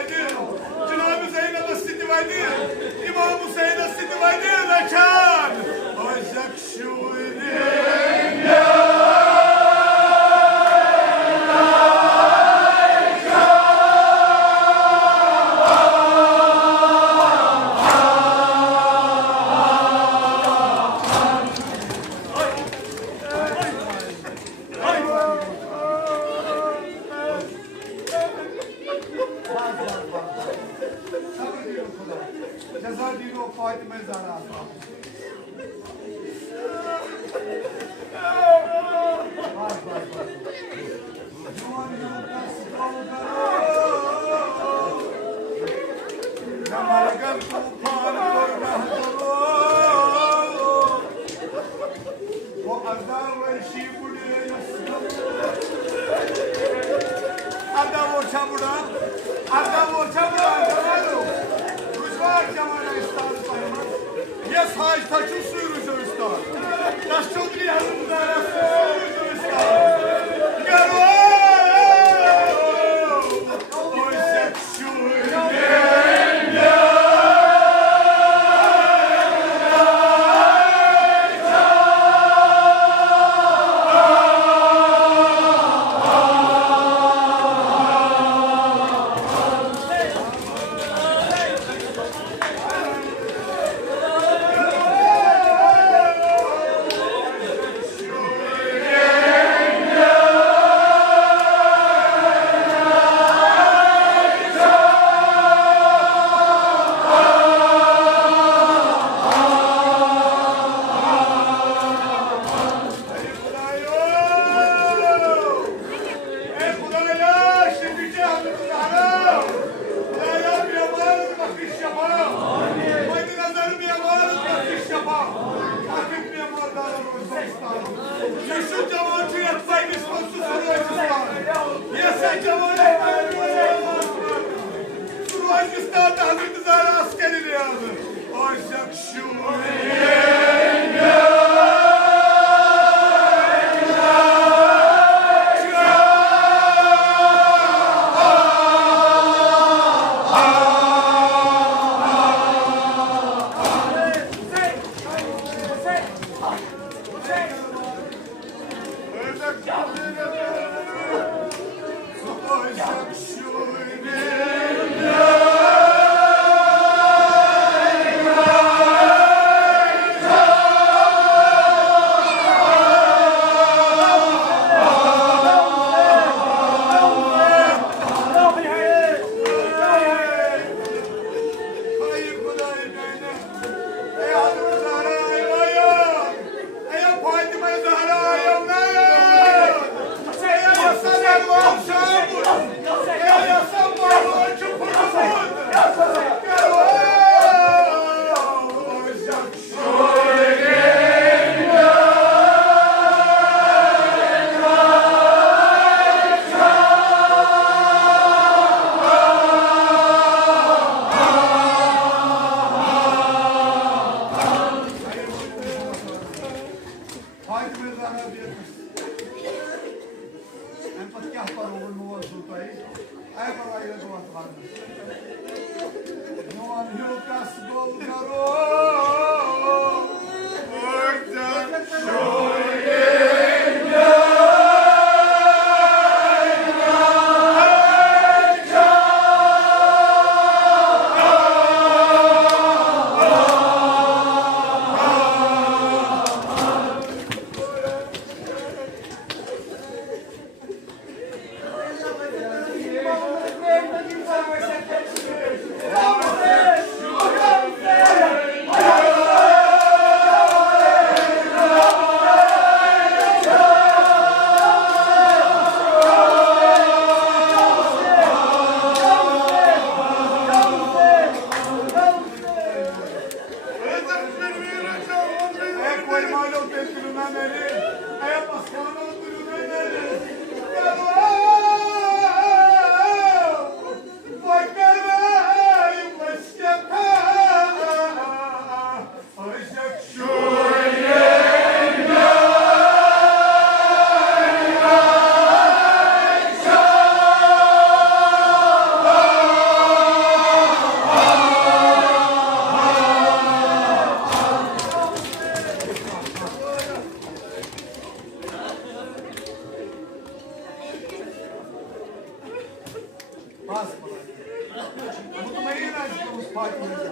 Sidivaydi, Cenab-ı Zeynep Sidivaydi, İmam Hüseyin Sidivaydi, Lekan. Aşak şuiri. Ceza dini o Fatime Zahra. Zamargan tufan kornahdoru. O azar ve şibuliye yaslam. Adam o çamura. Adam o çamura. Adamalu. Rüzgar camana istadı sayılmaz. Ya saç taçı suyurucu istadı. Taş çodri yanında suyurucu istadı. Garo! Oysa şuurine. Mutmayın aşkımız partimize.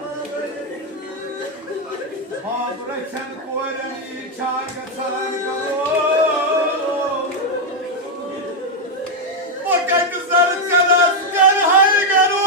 Mağdureten kuvveni çağırga saran gavur. Bakın kızları çalaskan hay gavur.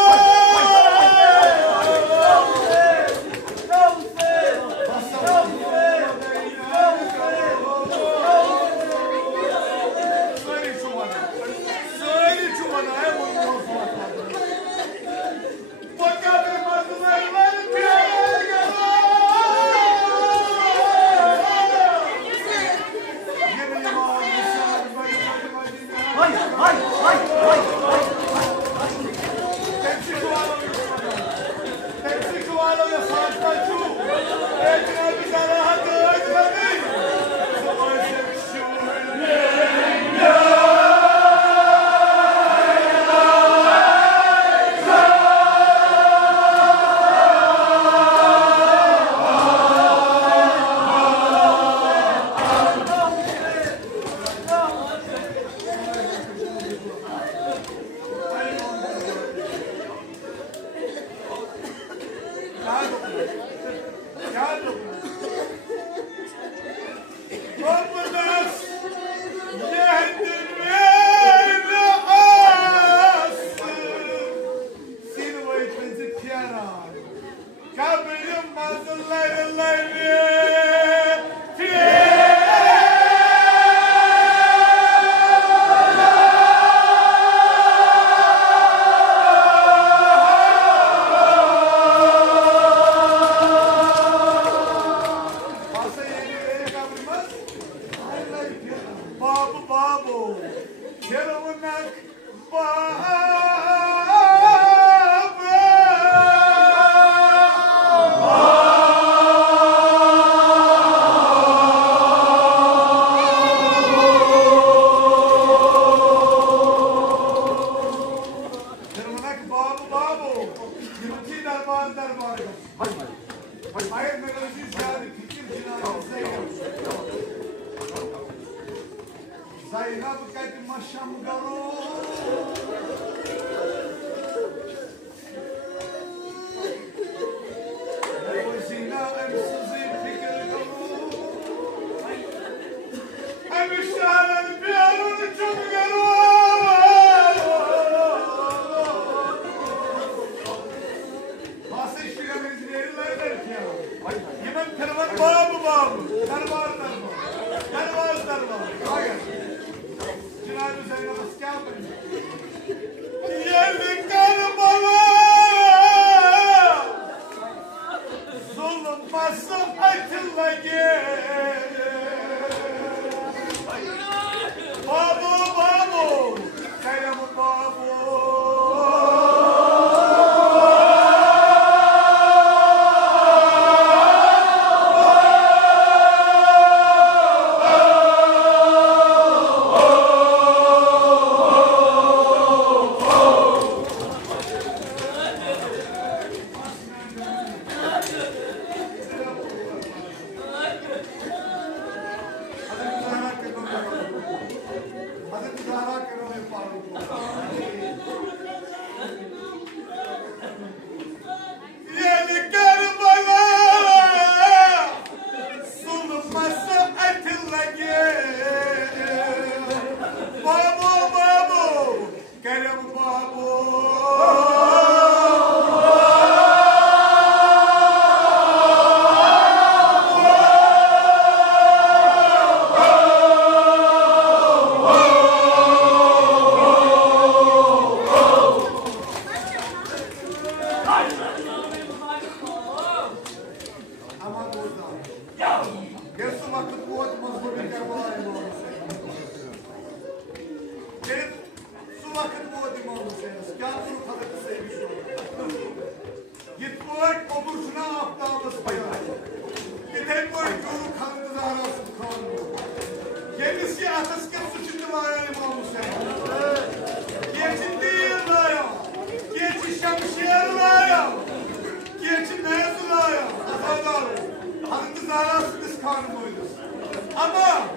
Ama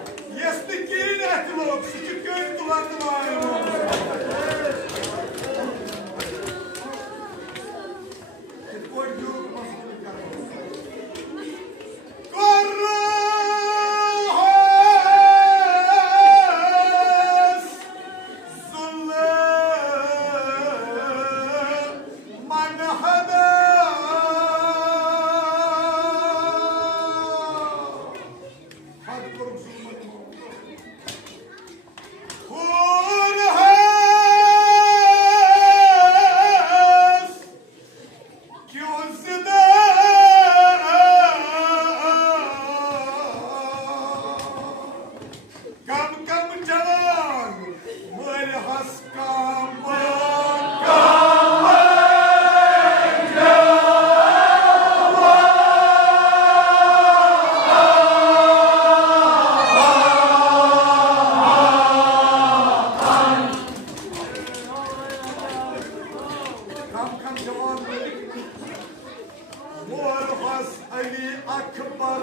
yastık yerin etti bu. Küçük köyün duvardı var. Kam cevap verdik. Morhas Ali Akbar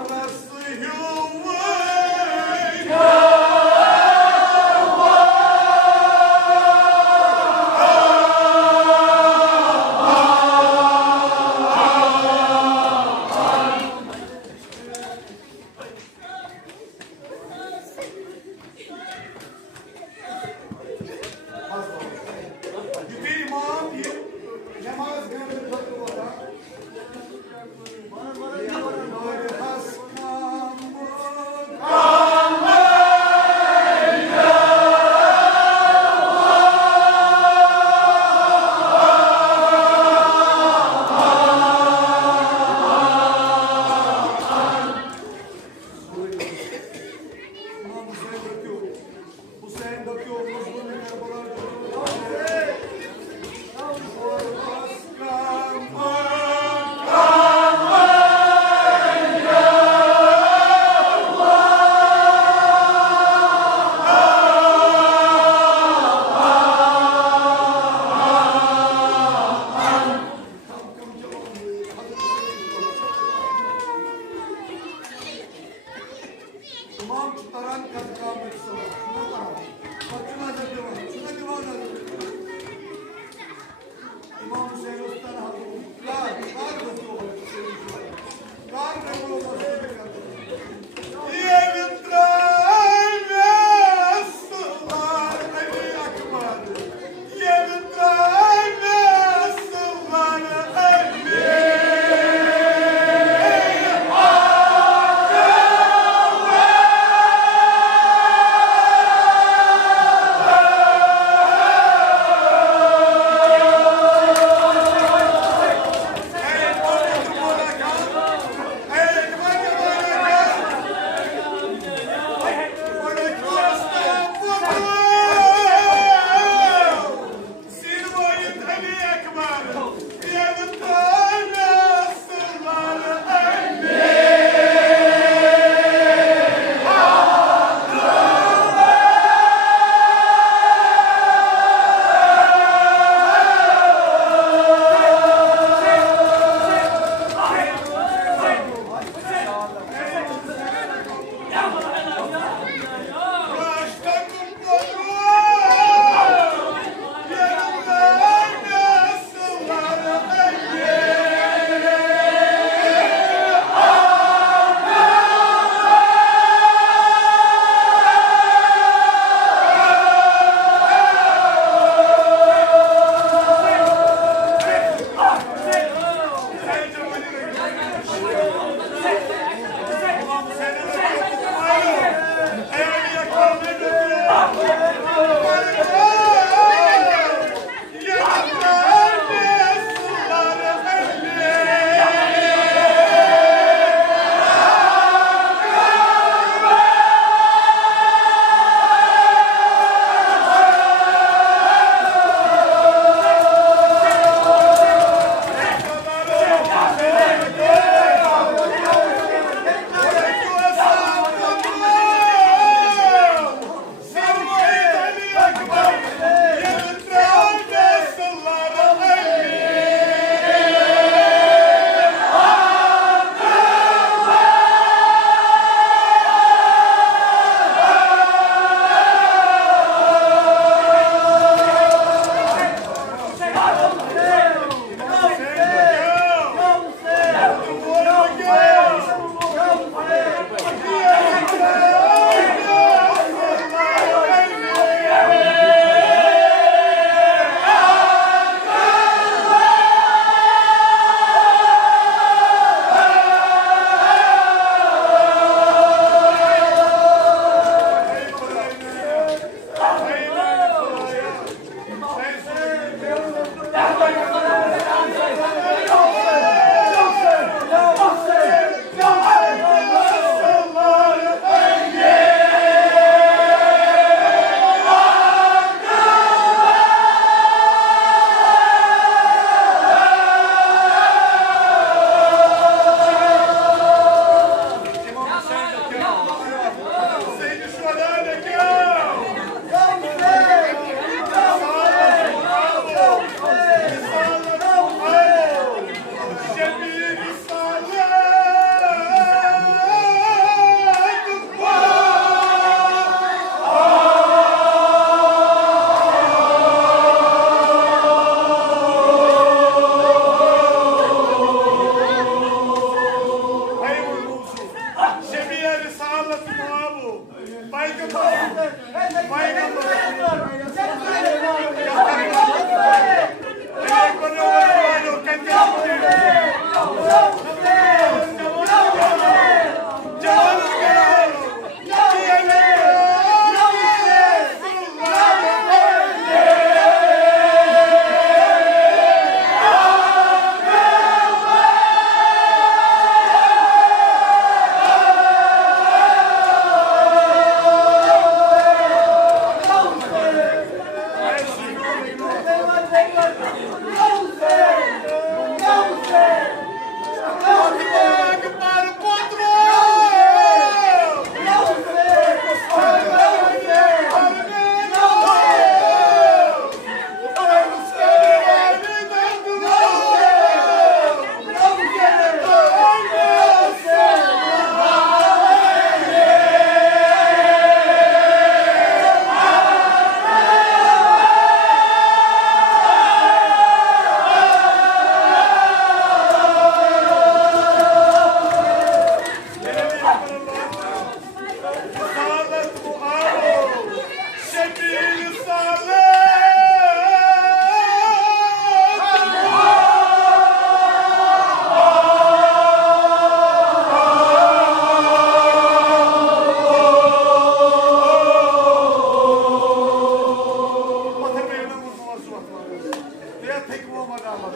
tek olmadı ama.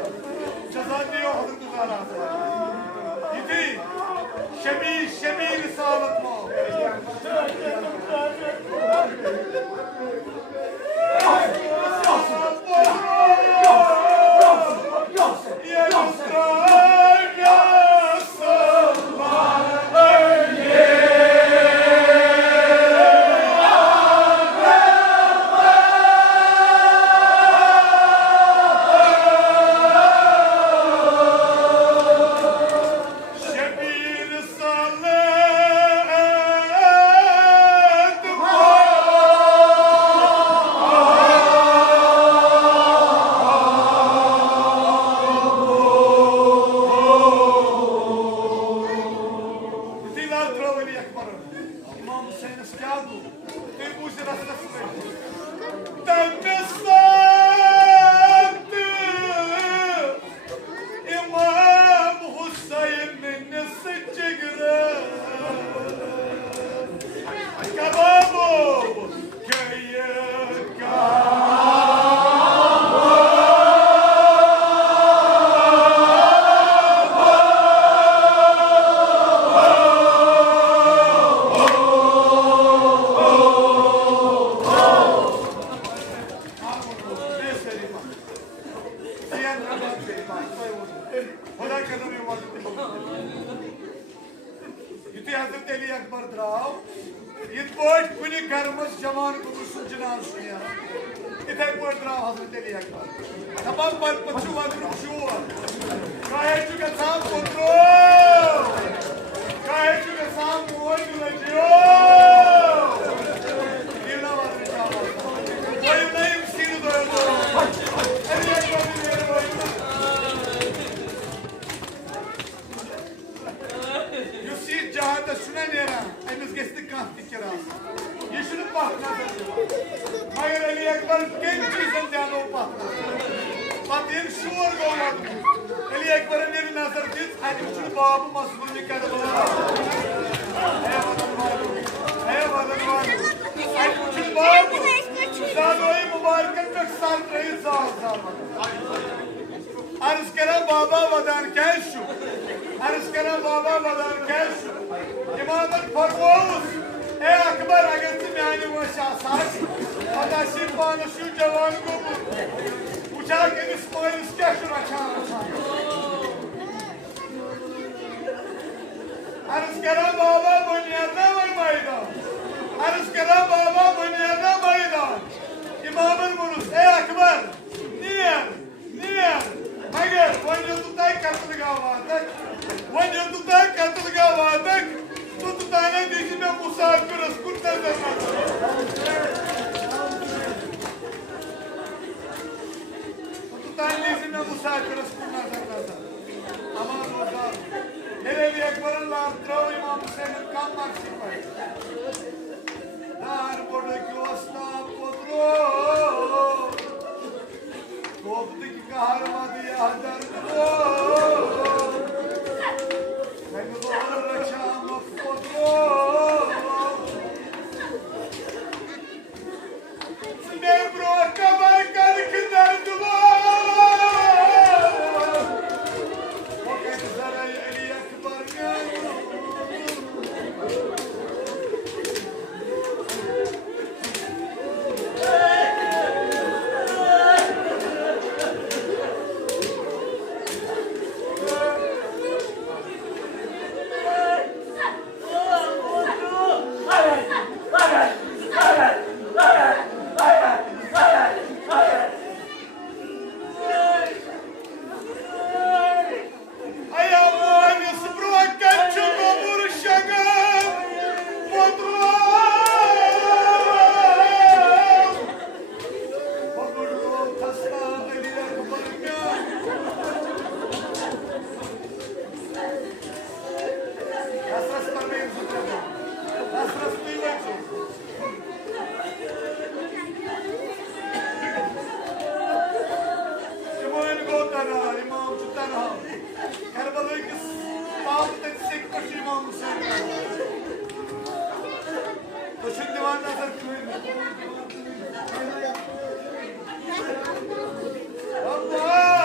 Ceza diyor hazır tuzağına. Gidi. Şemil sağlık mı? Allah!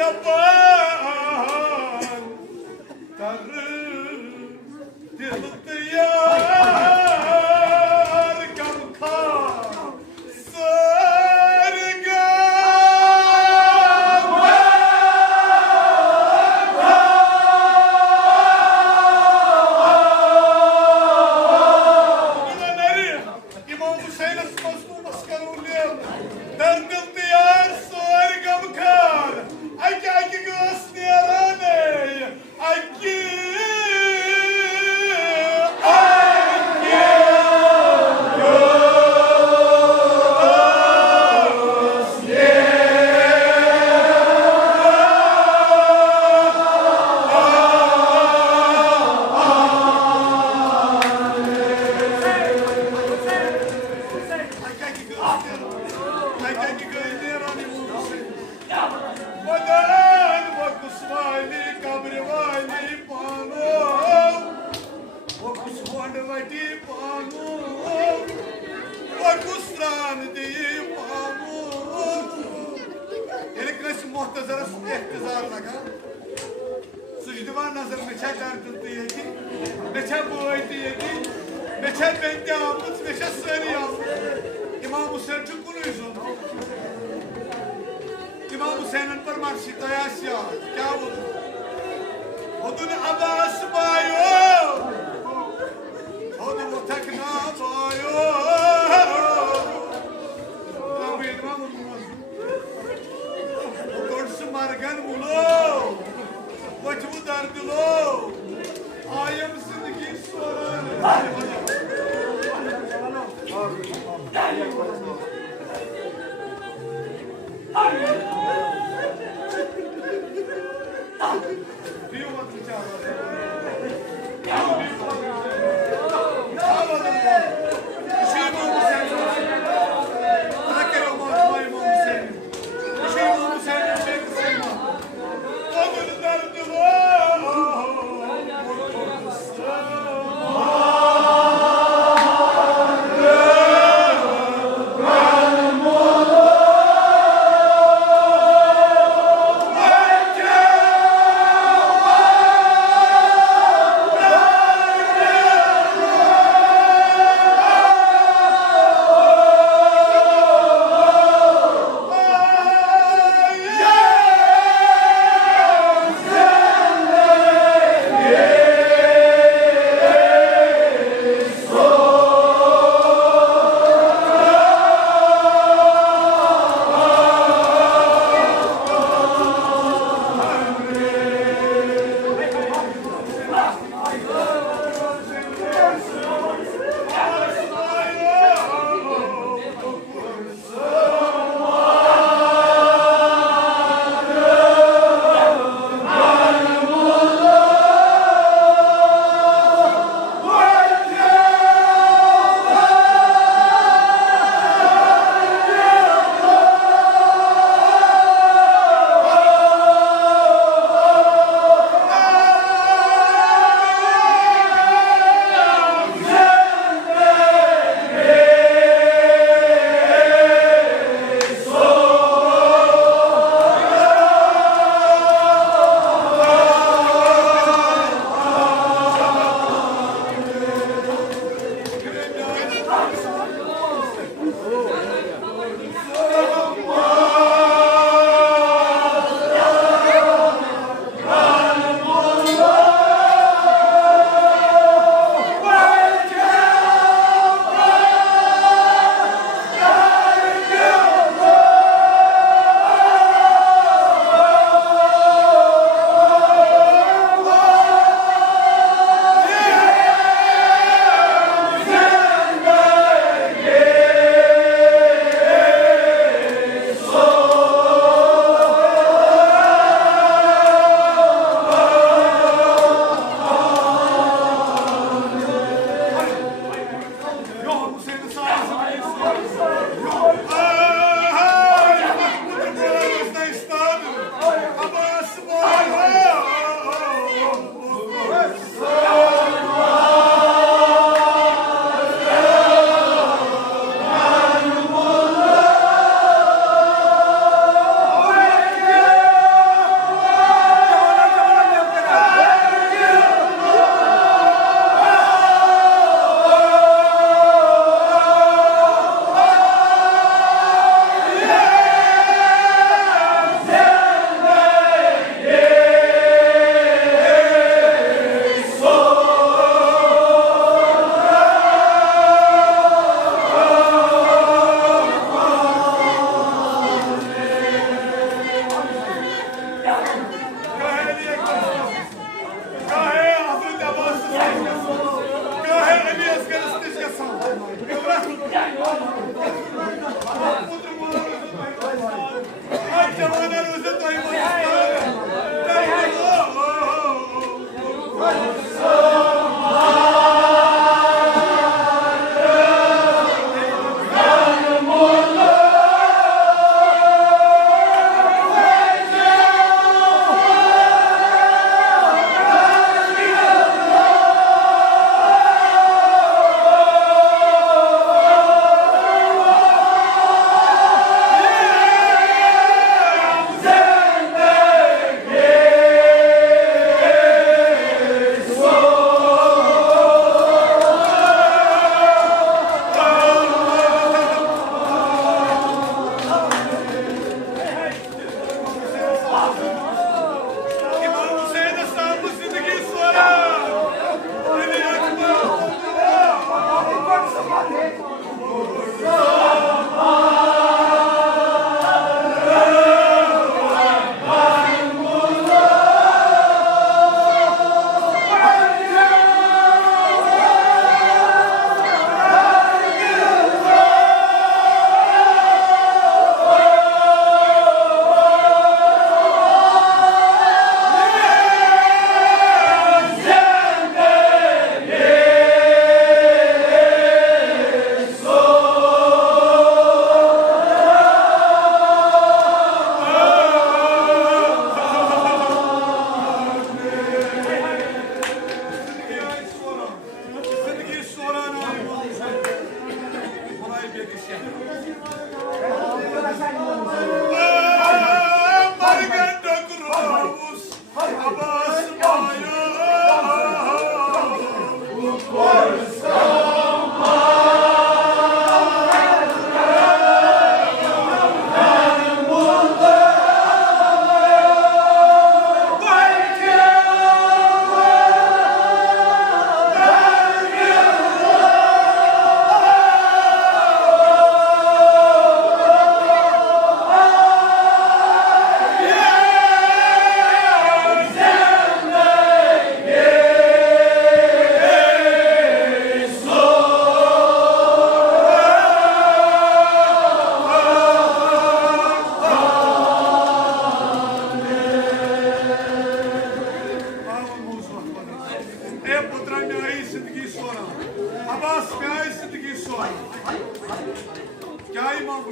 Daban Tanrım Dilıktı yar Kamkar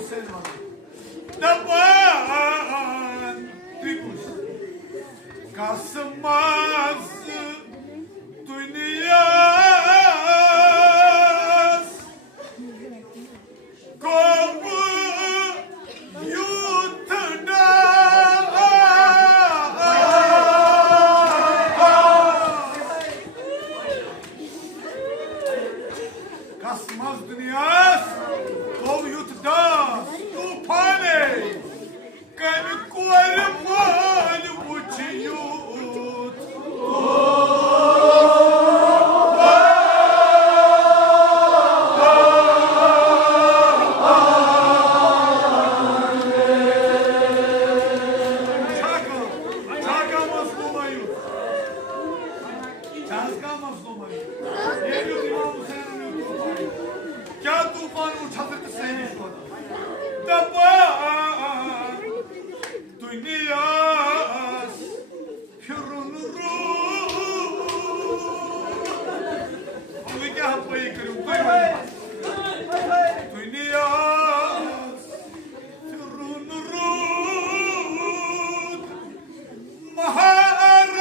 selva. Daban tribus. Kasmaz dünyas. Kopu yutna. Kasmaz dünyas. Kov yutda. Tufane. Kan kuarman uçuyut. Çaka mazlumayı. Çaka mazlumayı. Ne diyor İmam Hüseyin'in tufan? Kya tufan uçadık seni şu adam? Daban dünyas pürünürüm. Onu iki hapayı kırım duymayın. Dünyas pürünürüm. Maharazı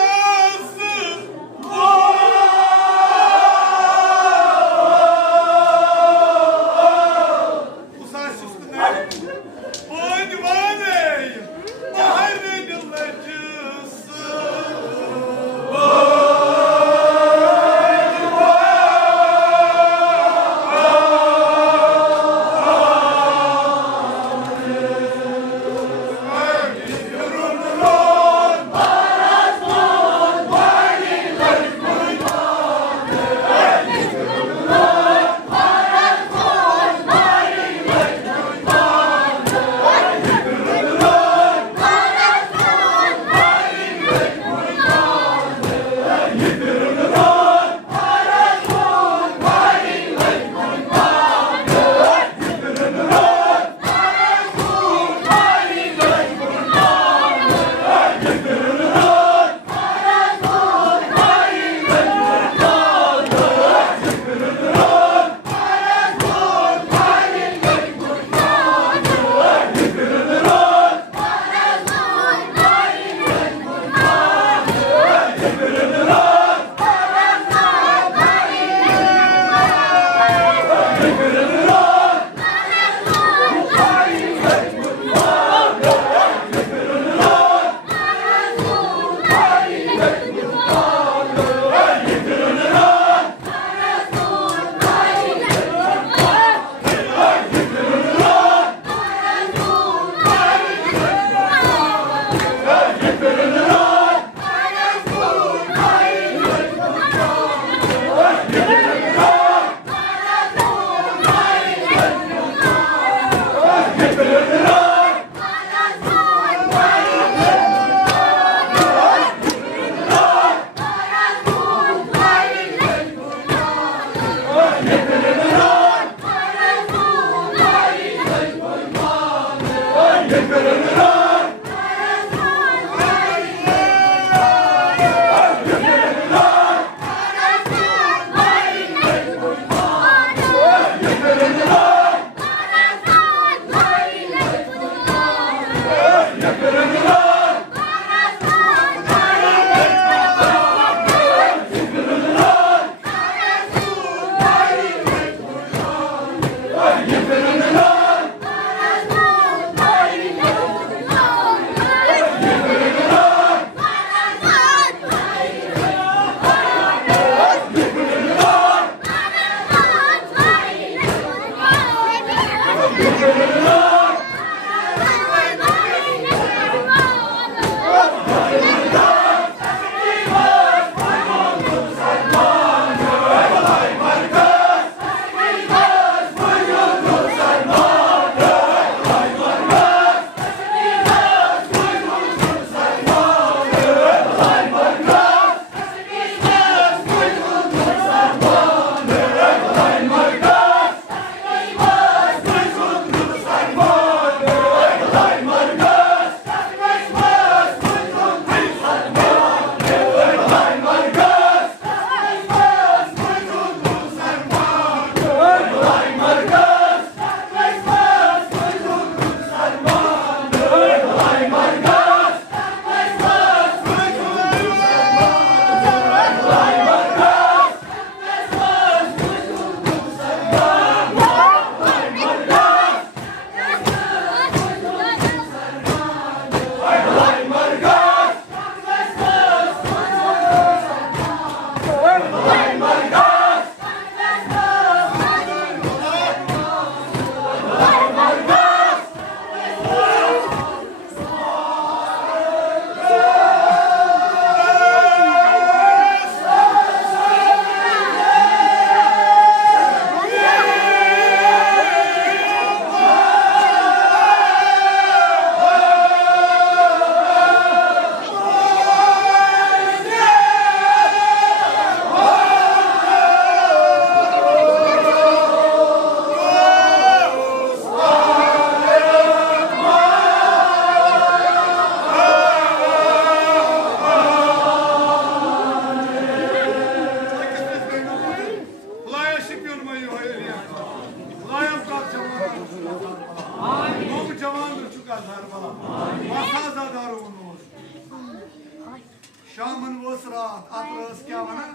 शामन वोस रात अतरस क्या वना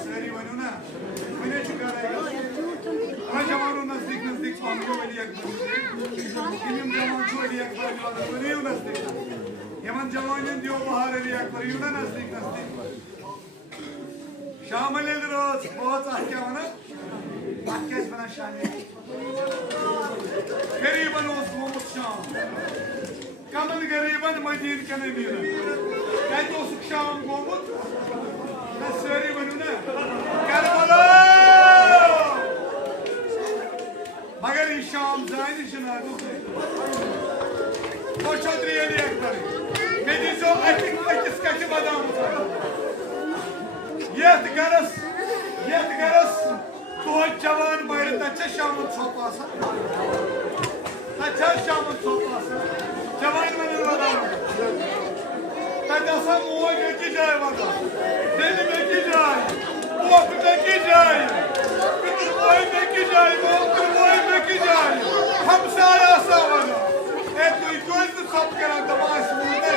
सारी वनु ना मैंने चुकारेगा मैं जवानों नजदीक नजदीक पामियों वाली अकबर इन्हीं जवान वाली अकबर वाली नजदीक यमन जवानों दियो बाहर वाली अकबर यूं ना नजदीक नजदीक शामल रोज बहुत क्या वना बात बना शाने गरीबन उस मोहम्मद शाम कमन गरीबन मदीन के नबी क्या तो शाम मोहम्मद न सारी बनू ना करबला मगर ये शाम जाए शनादू वो चौधरी अली अकबर मेरी जो अकिस का बादाम ये गरस तो जवान बाहर तच्चा शाम सोपासा तच्चा शाम सोपासा जवान मन बादाम तच्चा मोह की जाए बादाम दिल में की जाए वो में की जाए मोह में की जाए मोह में की जाए हम सारा सावना एक कोई तो सब करा दबाश मुद्दा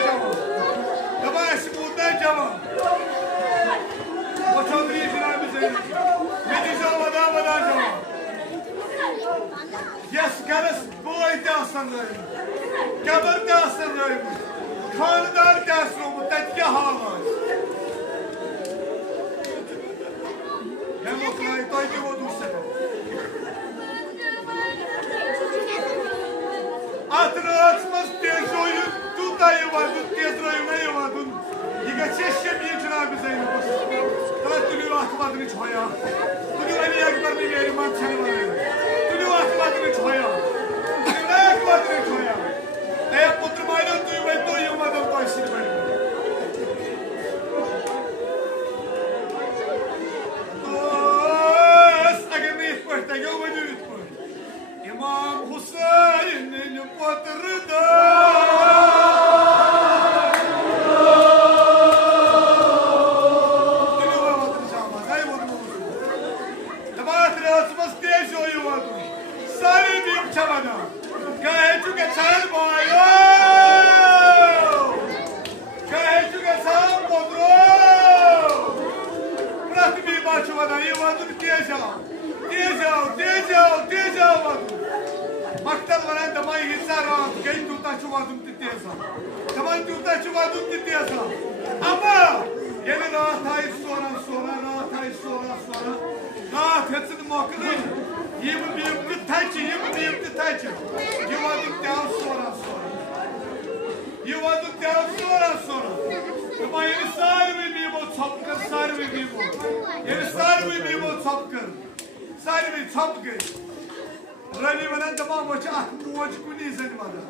जवान वो चौधरी जनाब से मेरी जो वदा जवान यस गरस बोय दासन रही कबर दासन रही खानदार दासन तक क्या हाल है वो कहीं तो ये वो दूसरे आतराच मस्त तेजो यु तू ताई वादु तेजो यु नहीं वादु ये कैसे भी जनाब से तला तुली वाक वादु छोया तुली वाली अकबर ने मेरी मान छने वाले तुली वाक वादु छोया तुली वाक वादु छोया ए पुत्र मायन तू वे तो यु मदम पैसे बन इमाम हुसैन ने पुत्र दा दबात रासमस तेज हो युवादु सारे दीप छवना कहे चुके चाल बोयो कहे चुके साम पुत्रो प्रतिबी बाचवना युवादु तेज आओ मक्तल वना दमाई हिस्सा रात गई तूता चुवादुम तितेसा दमाई तूता चुवादुम तितेसा अमा ये रात आई सोना रात आई सोना रात हत्सद मोकली ये ताची ये वादुम त्याव सोना दमाई ये सारी बीमो छपकर सारी बीमो छपकर रवि वना दबा मचा मोज कुनी से मदा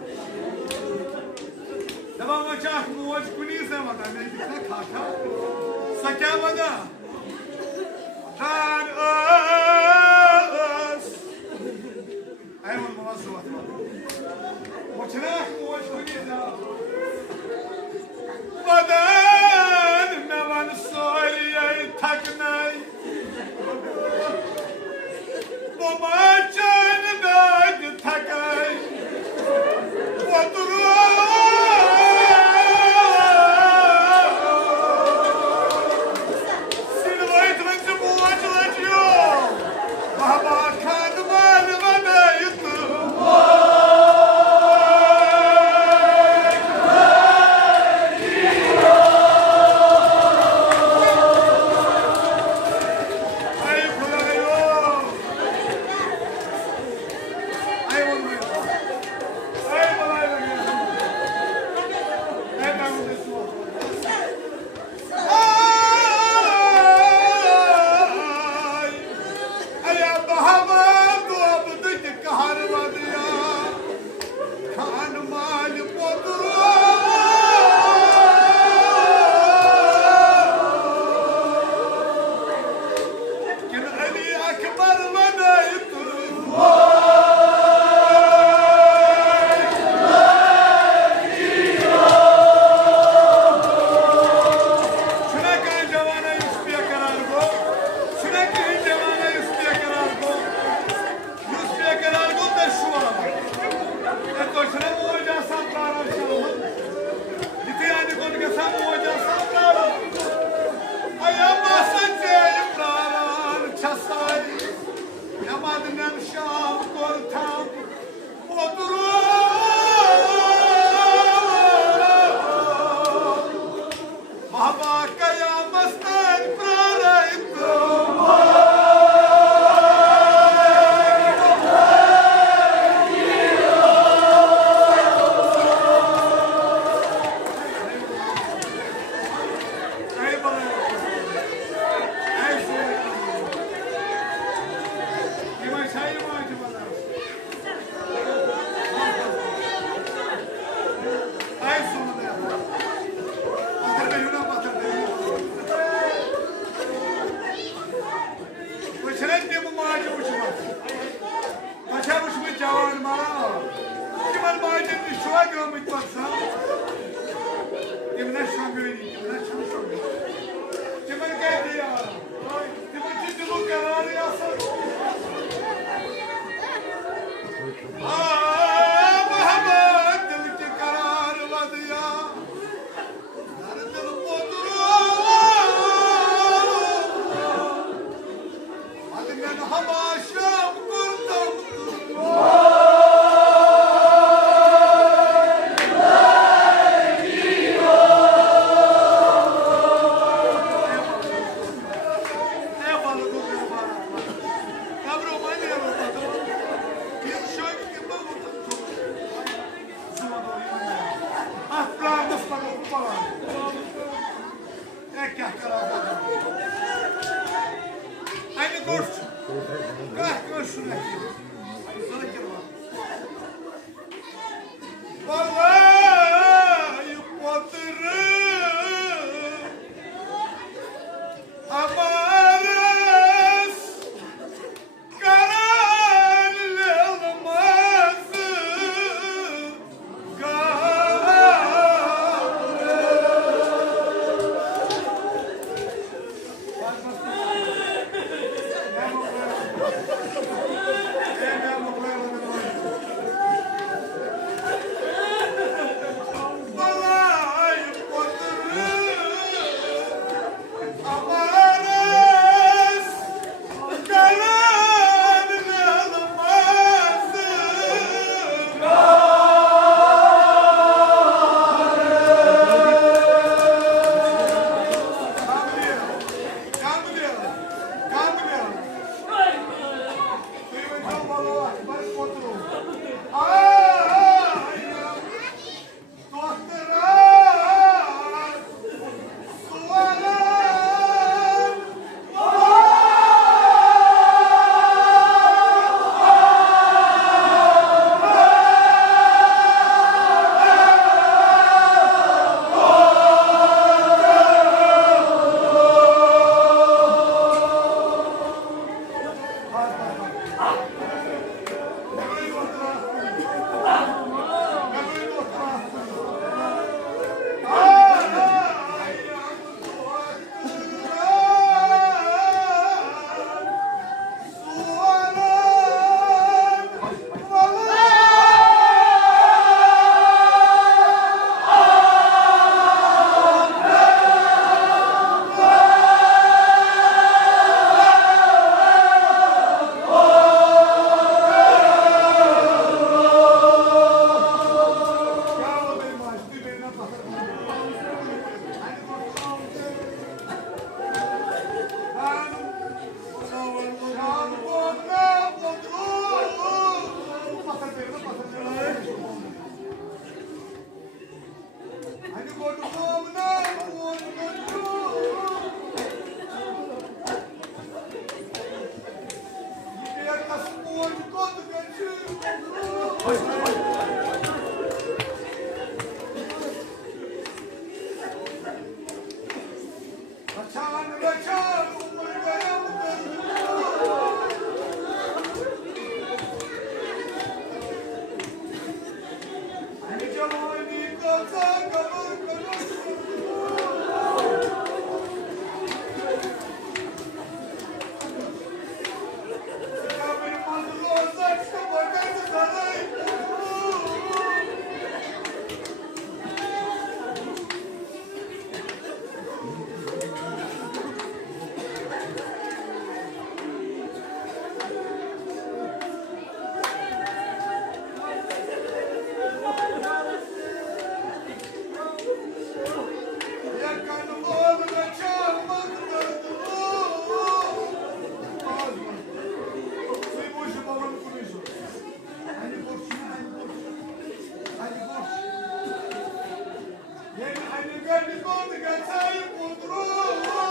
दबा मचा मोज कुनी से मदा मैं दिखा खाता सक्या मदा खान अस आई मन मवासो मचना मोज कुनी से बदन नवन सोरिया थकनाई Bomacan dag thakay waturo silvayt vance buachlachyo baba khan mal banayt güveneyim. Ben çalışıyorum. Kimin geldi ya? Kimin ciddi bu kararı yazsın? Muhammed dedik ki kararı vardı ya. Nerede budur? Hadi ben hamaşam kurtam. Gel bir kondu gel sayıp vurdurur.